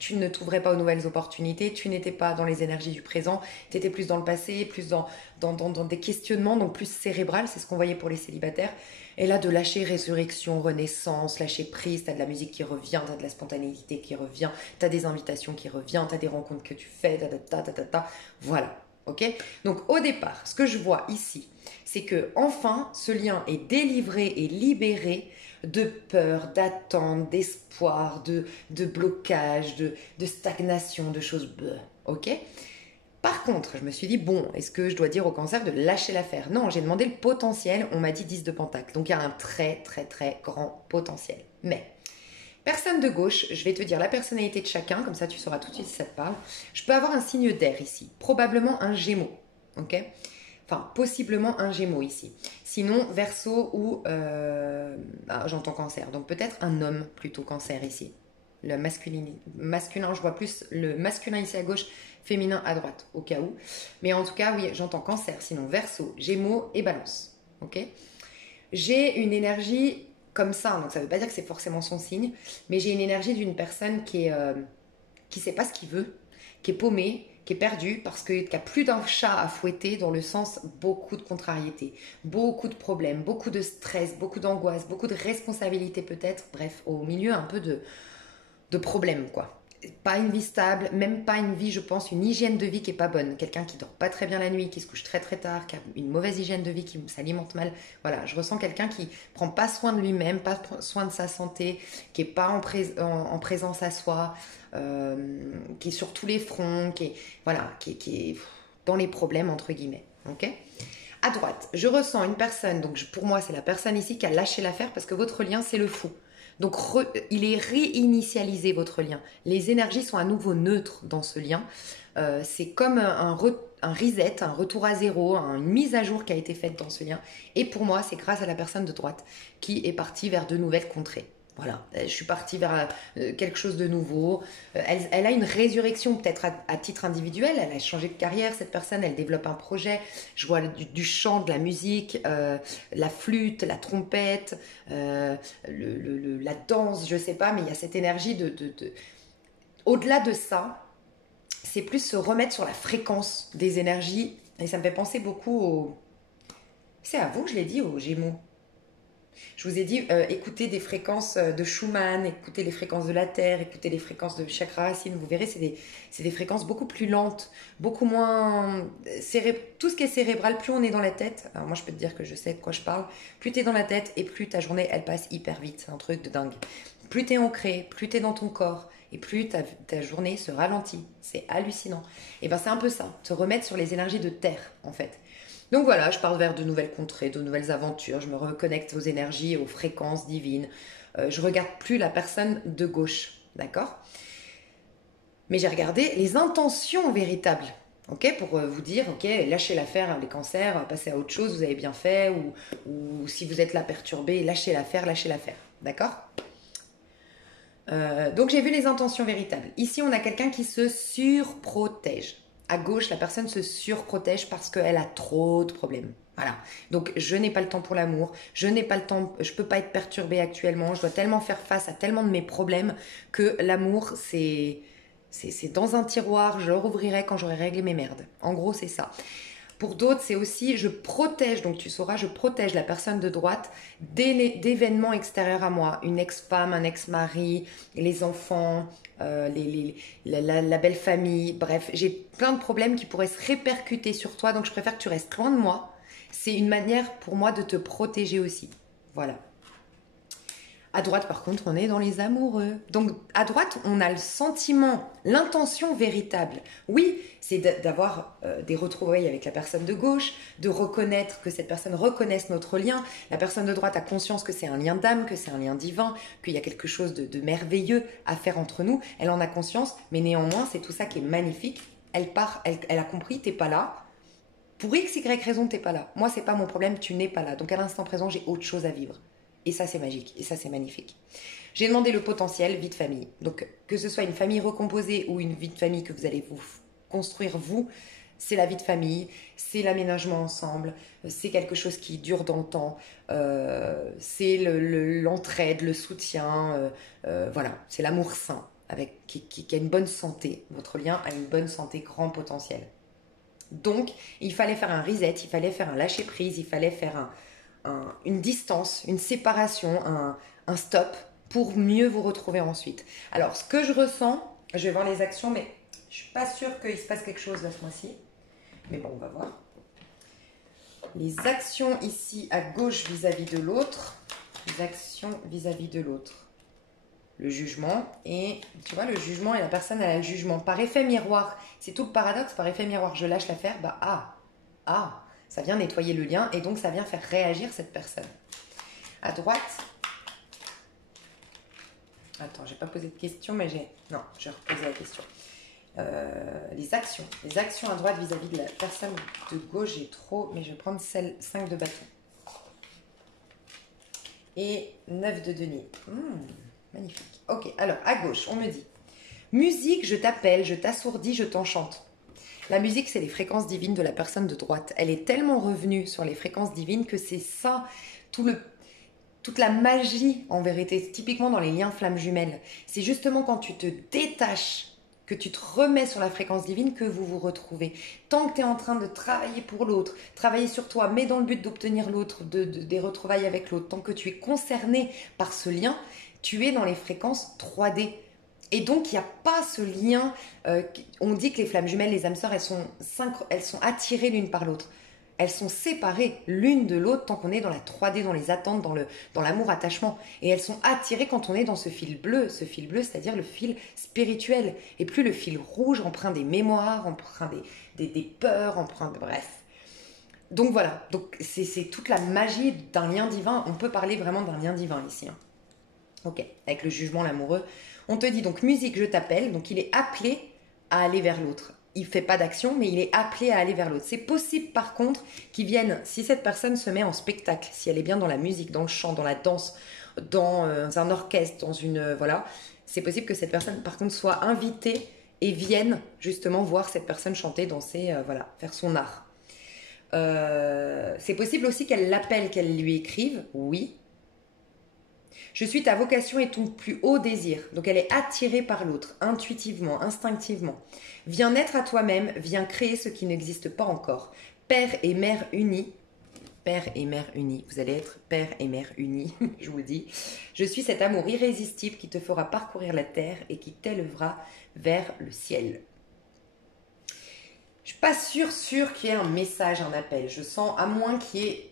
tu ne t'ouvrais pas aux nouvelles opportunités, tu n'étais pas dans les énergies du présent, tu étais plus dans le passé, plus dans des questionnements, donc plus cérébral, c'est ce qu'on voyait pour les célibataires. Et là, de lâcher résurrection, renaissance, lâcher prise, tu as de la musique qui revient, tu as de la spontanéité qui revient, tu as des invitations qui reviennent, tu as des rencontres que tu fais, voilà. Ok ? Donc au départ, ce que je vois ici, c'est que enfin ce lien est délivré et libéré de peur, d'attente, d'espoir, de blocage, de stagnation, de choses. Ok ? Par contre, je me suis dit, bon, est-ce que je dois dire au cancer de lâcher l'affaire? Non, j'ai demandé le potentiel, on m'a dit 10 de pentacle. Donc il y a un très très très grand potentiel. Mais personne de gauche, je vais te dire la personnalité de chacun, comme ça tu sauras tout de suite si ça te parle. Je peux avoir un signe d'air ici, probablement un Gémeaux, ok? Enfin, possiblement un Gémeaux ici. Sinon, Verseau ou... j'entends Cancer. Donc peut-être un homme plutôt Cancer ici. Le masculin, je vois plus le masculin ici à gauche, féminin à droite, au cas où. Mais en tout cas, oui, j'entends Cancer. Sinon, Verseau, Gémeaux et Balance. Ok. J'ai une énergie comme ça. Donc ça ne veut pas dire que c'est forcément son signe. Mais j'ai une énergie d'une personne qui sait pas ce qu'il veut, qui est paumé, qui est perdu parce qu'il n'y a plus d'un chat à fouetter dans le sens beaucoup de contrariétés, beaucoup de problèmes, beaucoup de stress, beaucoup d'angoisse, beaucoup de responsabilités peut-être, bref, au milieu un peu de problèmes quoi. Pas une vie stable, même pas une vie, je pense, une hygiène de vie qui est pas bonne. Quelqu'un qui dort pas très bien la nuit, qui se couche très très tard, qui a une mauvaise hygiène de vie, qui s'alimente mal. Voilà, je ressens quelqu'un qui prend pas soin de lui-même, pas soin de sa santé, qui est pas en présence à soi, qui est sur tous les fronts, qui est dans les problèmes entre guillemets. Ok. À droite, je ressens une personne, donc pour moi c'est la personne ici qui a lâché l'affaire parce que votre lien c'est le fou. Donc il est réinitialisé votre lien. Les énergies sont à nouveau neutres dans ce lien. C'est comme un reset, un retour à zéro, une mise à jour qui a été faite dans ce lien. Et pour moi, c'est grâce à la personne de droite qui est partie vers de nouvelles contrées. Voilà, je suis partie vers quelque chose de nouveau. Elle a une résurrection peut-être à titre individuel. Elle a changé de carrière, cette personne. Elle développe un projet. Je vois du chant, de la musique, la flûte, la trompette, la danse, je sais pas. Mais il y a cette énergie Au-delà de ça, c'est plus se remettre sur la fréquence des énergies. Et ça me fait penser beaucoup au... C'est à vous que je l'ai dit, aux Gémeaux. Je vous ai dit, écoutez des fréquences de Schumann, écoutez les fréquences de la Terre, écoutez les fréquences de chakra racine. Vous verrez, c'est des fréquences beaucoup plus lentes, beaucoup moins... Tout ce qui est cérébral, plus on est dans la tête, alors moi je peux te dire que je sais de quoi je parle, plus tu es dans la tête et plus ta journée, elle passe hyper vite. C'est un truc de dingue. Plus tu es ancré, plus tu es dans ton corps et plus ta journée se ralentit. C'est hallucinant. Et ben c'est un peu ça, se remettre sur les énergies de Terre en fait. Donc voilà, je pars vers de nouvelles contrées, de nouvelles aventures, je me reconnecte aux énergies, aux fréquences divines. Je regarde plus la personne de gauche, d'accord? Mais j'ai regardé les intentions véritables, ok? Pour vous dire, ok, lâchez l'affaire, les cancers, passez à autre chose, vous avez bien fait, ou si vous êtes là perturbé, lâchez l'affaire, d'accord? Donc j'ai vu les intentions véritables. Ici, on a quelqu'un qui se surprotège. À gauche, la personne se surprotège parce qu'elle a trop de problèmes. Voilà. Donc je n'ai pas le temps pour l'amour, je n'ai pas le temps, je peux pas être perturbée actuellement, je dois tellement faire face à tellement de mes problèmes que l'amour c'est dans un tiroir, je le rouvrirai quand j'aurai réglé mes merdes. En gros, c'est ça. Pour d'autres, c'est aussi, je protège, donc tu sauras, je protège la personne de droite d'événements extérieurs à moi. Une ex-femme, un ex-mari, les enfants, la belle famille, bref, j'ai plein de problèmes qui pourraient se répercuter sur toi, donc je préfère que tu restes loin de moi. C'est une manière pour moi de te protéger aussi. Voilà. À droite, par contre, on est dans les amoureux. Donc, à droite, on a le sentiment, l'intention véritable. Oui, c'est d'avoir des retrouvailles avec la personne de gauche, de reconnaître que cette personne reconnaisse notre lien. La personne de droite a conscience que c'est un lien d'âme, que c'est un lien divin, qu'il y a quelque chose de merveilleux à faire entre nous. Elle en a conscience, mais néanmoins, c'est tout ça qui est magnifique. Elle a compris, t'es pas là. Pour X, Y raison, t'es pas là. Moi, c'est pas mon problème, tu n'es pas là. Donc, à l'instant présent, j'ai autre chose à vivre. Et ça, c'est magique. Et ça, c'est magnifique. J'ai demandé le potentiel vie de famille. Donc, que ce soit une famille recomposée ou une vie de famille que vous allez vous construire, vous, c'est la vie de famille, c'est l'aménagement ensemble, c'est quelque chose qui dure dans le temps, c'est l'entraide, le soutien, voilà, c'est l'amour sain qui a une bonne santé. Votre lien a une bonne santé, grand potentiel. Donc, il fallait faire un reset, il fallait faire un lâcher-prise, il fallait faire une distance, une séparation, un stop pour mieux vous retrouver ensuite. Alors, ce que je ressens, je vais voir les actions, mais je ne suis pas sûre qu'il se passe quelque chose là ce mois-ci. Mais bon, on va voir. Les actions ici à gauche vis-à-vis de l'autre. Les actions vis-à-vis de l'autre. Le jugement. Et tu vois, le jugement et la personne, elle a le jugement. Par effet miroir, c'est tout le paradoxe. Par effet miroir, je lâche l'affaire, ça vient nettoyer le lien et donc ça vient faire réagir cette personne. À droite, attends, j'ai pas posé de question, mais j'ai reposé la question. les actions. Les actions à droite vis-à-vis de la personne de gauche, j'ai trop, mais je vais prendre celle 5 de bâton. Et 9 de denier. Magnifique. Ok, alors à gauche, on me dit musique, je t'appelle, je t'assourdis, je t'enchante. La musique, c'est les fréquences divines de la personne de droite. Elle est tellement revenue sur les fréquences divines que c'est ça, toute la magie en vérité, typiquement dans les liens flammes jumelles. C'est justement quand tu te détaches, que tu te remets sur la fréquence divine, que vous vous retrouvez. Tant que tu es en train de travailler pour l'autre, travailler sur toi, mais dans le but d'obtenir l'autre, des retrouvailles avec l'autre, tant que tu es concerné par ce lien, tu es dans les fréquences 3D. Et donc, il n'y a pas ce lien. On dit que les flammes jumelles, les âmes sœurs, elles sont attirées l'une par l'autre. Elles sont séparées l'une de l'autre tant qu'on est dans la 3D, dans les attentes, dans l'amour-attachement. Et elles sont attirées quand on est dans ce fil bleu, c'est-à-dire le fil spirituel. Et plus le fil rouge, empreint des mémoires, empreint des peurs, bref. Donc voilà, c'est toute la magie d'un lien divin. On peut parler vraiment d'un lien divin ici. Ok, avec le jugement, l'amoureux. On te dit donc musique, je t'appelle. Donc il est appelé à aller vers l'autre. Il ne fait pas d'action, mais il est appelé à aller vers l'autre. C'est possible par contre qu'il vienne, si cette personne se met en spectacle, si elle est bien dans la musique, dans le chant, dans la danse, dans un orchestre, dans une... voilà, c'est possible que cette personne par contre soit invitée et vienne justement voir cette personne chanter, danser, voilà, faire son art. C'est possible aussi qu'elle l'appelle, qu'elle lui écrive, oui. Je suis ta vocation et ton plus haut désir. Donc elle est attirée par l'autre, intuitivement, instinctivement. Viens naître à toi-même, viens créer ce qui n'existe pas encore. Père et mère unis. Père et mère unis. Vous allez être père et mère unis, je vous le dis. Je suis cet amour irrésistible qui te fera parcourir la terre et qui t'élèvera vers le ciel. Je ne suis pas sûre qu'il y ait un message, un appel. Je sens, à moins qu'il y ait...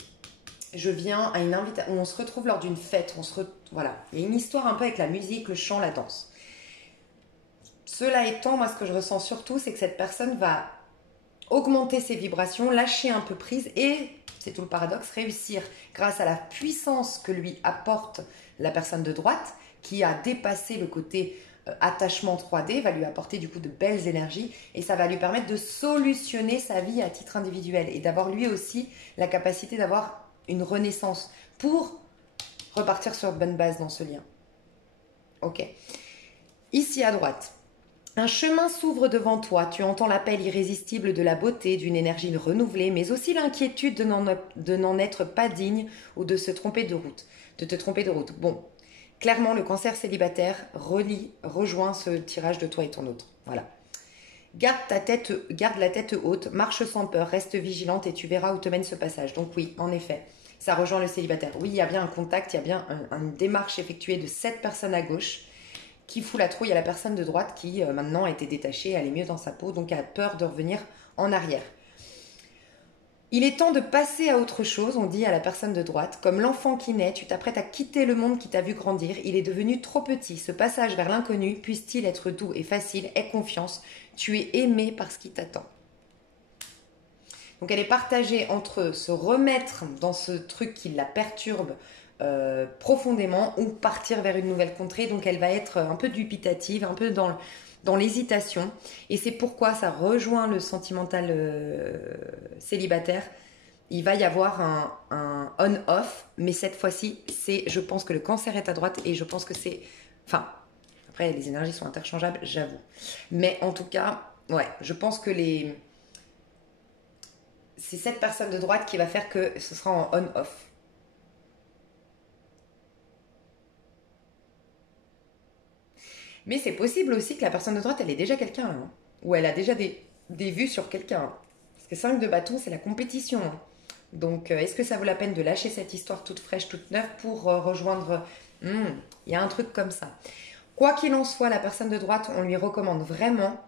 Je viens à une invitation, on se retrouve lors d'une fête, voilà. Il y a une histoire un peu avec la musique, le chant, la danse. Cela étant, moi ce que je ressens surtout, c'est que cette personne va augmenter ses vibrations, lâcher un peu prise et, c'est tout le paradoxe, réussir grâce à la puissance que lui apporte la personne de droite, qui a dépassé le côté attachement 3D, va lui apporter du coup de belles énergies et ça va lui permettre de solutionner sa vie à titre individuel et d'avoir lui aussi la capacité d'avoir une renaissance pour repartir sur de bonnes bases dans ce lien. Ok. Ici à droite, un chemin s'ouvre devant toi. Tu entends l'appel irrésistible de la beauté, d'une énergie renouvelée, mais aussi l'inquiétude de n'en être pas digne ou de se tromper de route. De te tromper de route. Bon, clairement, le cancer célibataire rejoint ce tirage de toi et ton autre. Voilà. Garde la tête haute, marche sans peur, reste vigilante et tu verras où te mène ce passage. Donc oui, en effet, ça rejoint le célibataire. Oui, il y a bien un contact, il y a bien une démarche effectuée de cette personne à gauche qui fout la trouille à la personne de droite qui maintenant a été détachée, elle est mieux dans sa peau, donc a peur de revenir en arrière. Il est temps de passer à autre chose, on dit à la personne de droite. Comme l'enfant qui naît, tu t'apprêtes à quitter le monde qui t'a vu grandir. Il est devenu trop petit. Ce passage vers l'inconnu puisse-t-il être doux et facile? Aie confiance. Tu es aimé par ce qui t'attend. Donc elle est partagée entre se remettre dans ce truc qui la perturbe profondément ou partir vers une nouvelle contrée. Donc elle va être un peu dubitative, un peu dans l'hésitation. Et c'est pourquoi ça rejoint le sentimental célibataire. Il va y avoir un on-off, mais cette fois-ci, je pense que le cancer est à droite et je pense que c'est... Enfin, après, les énergies sont interchangeables, j'avoue. Mais en tout cas, ouais, je pense que c'est cette personne de droite qui va faire que ce sera en on-off. Mais c'est possible aussi que la personne de droite, elle ait déjà quelqu'un, hein, ou elle a déjà des vues sur quelqu'un. Hein. Parce que 5 de bâton, c'est la compétition. Hein. Donc, est-ce que ça vaut la peine de lâcher cette histoire toute fraîche, toute neuve pour rejoindre... Il y a un truc comme ça. Quoi qu'il en soit, la personne de droite, on lui recommande vraiment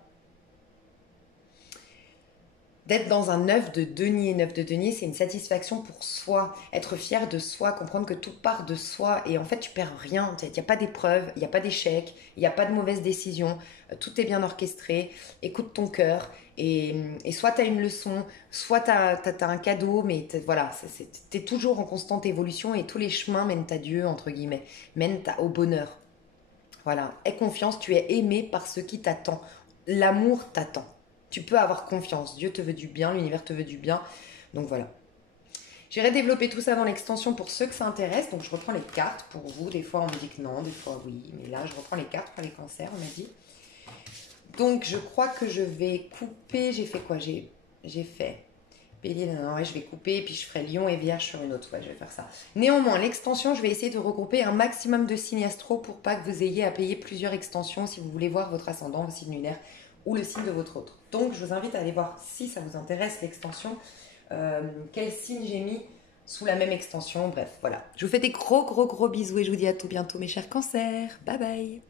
d'être dans un 9 de denier. 9 de denier, c'est une satisfaction pour soi, être fier de soi, comprendre que tout part de soi et en fait tu perds rien, il n'y a pas d'épreuve, il n'y a pas d'échec, il n'y a pas de mauvaise décision, tout est bien orchestré, écoute ton cœur et soit tu as une leçon, soit tu as un cadeau, mais voilà, tu es toujours en constante évolution et tous les chemins mènent à Dieu, entre guillemets, mènent au bonheur. Voilà, aie confiance, tu es aimé par ce qui t'attend. l'amour t'attend. Tu peux avoir confiance. Dieu te veut du bien, l'univers te veut du bien. Donc voilà. J'irai développer tout ça dans l'extension pour ceux que ça intéresse. Donc je reprends les cartes pour vous. Des fois on me dit que non, des fois oui. Mais là je reprends les cartes pour les cancers, on m'a dit. Donc je crois que je vais couper. J'ai fait quoi? J'ai fait Bélier, non, ouais, je vais couper et puis je ferai Lion et Vierge sur une autre. Ouais, je vais faire ça. Néanmoins, l'extension, je vais essayer de regrouper un maximum de signes astro pour pas que vous ayez à payer plusieurs extensions si vous voulez voir votre ascendant, votre signe lunaire ou le signe de votre autre. Donc je vous invite à aller voir si ça vous intéresse l'extension, quel signe j'ai mis sous la même extension. Bref, voilà. Je vous fais des gros bisous et je vous dis à tout bientôt mes chers cancers. Bye bye.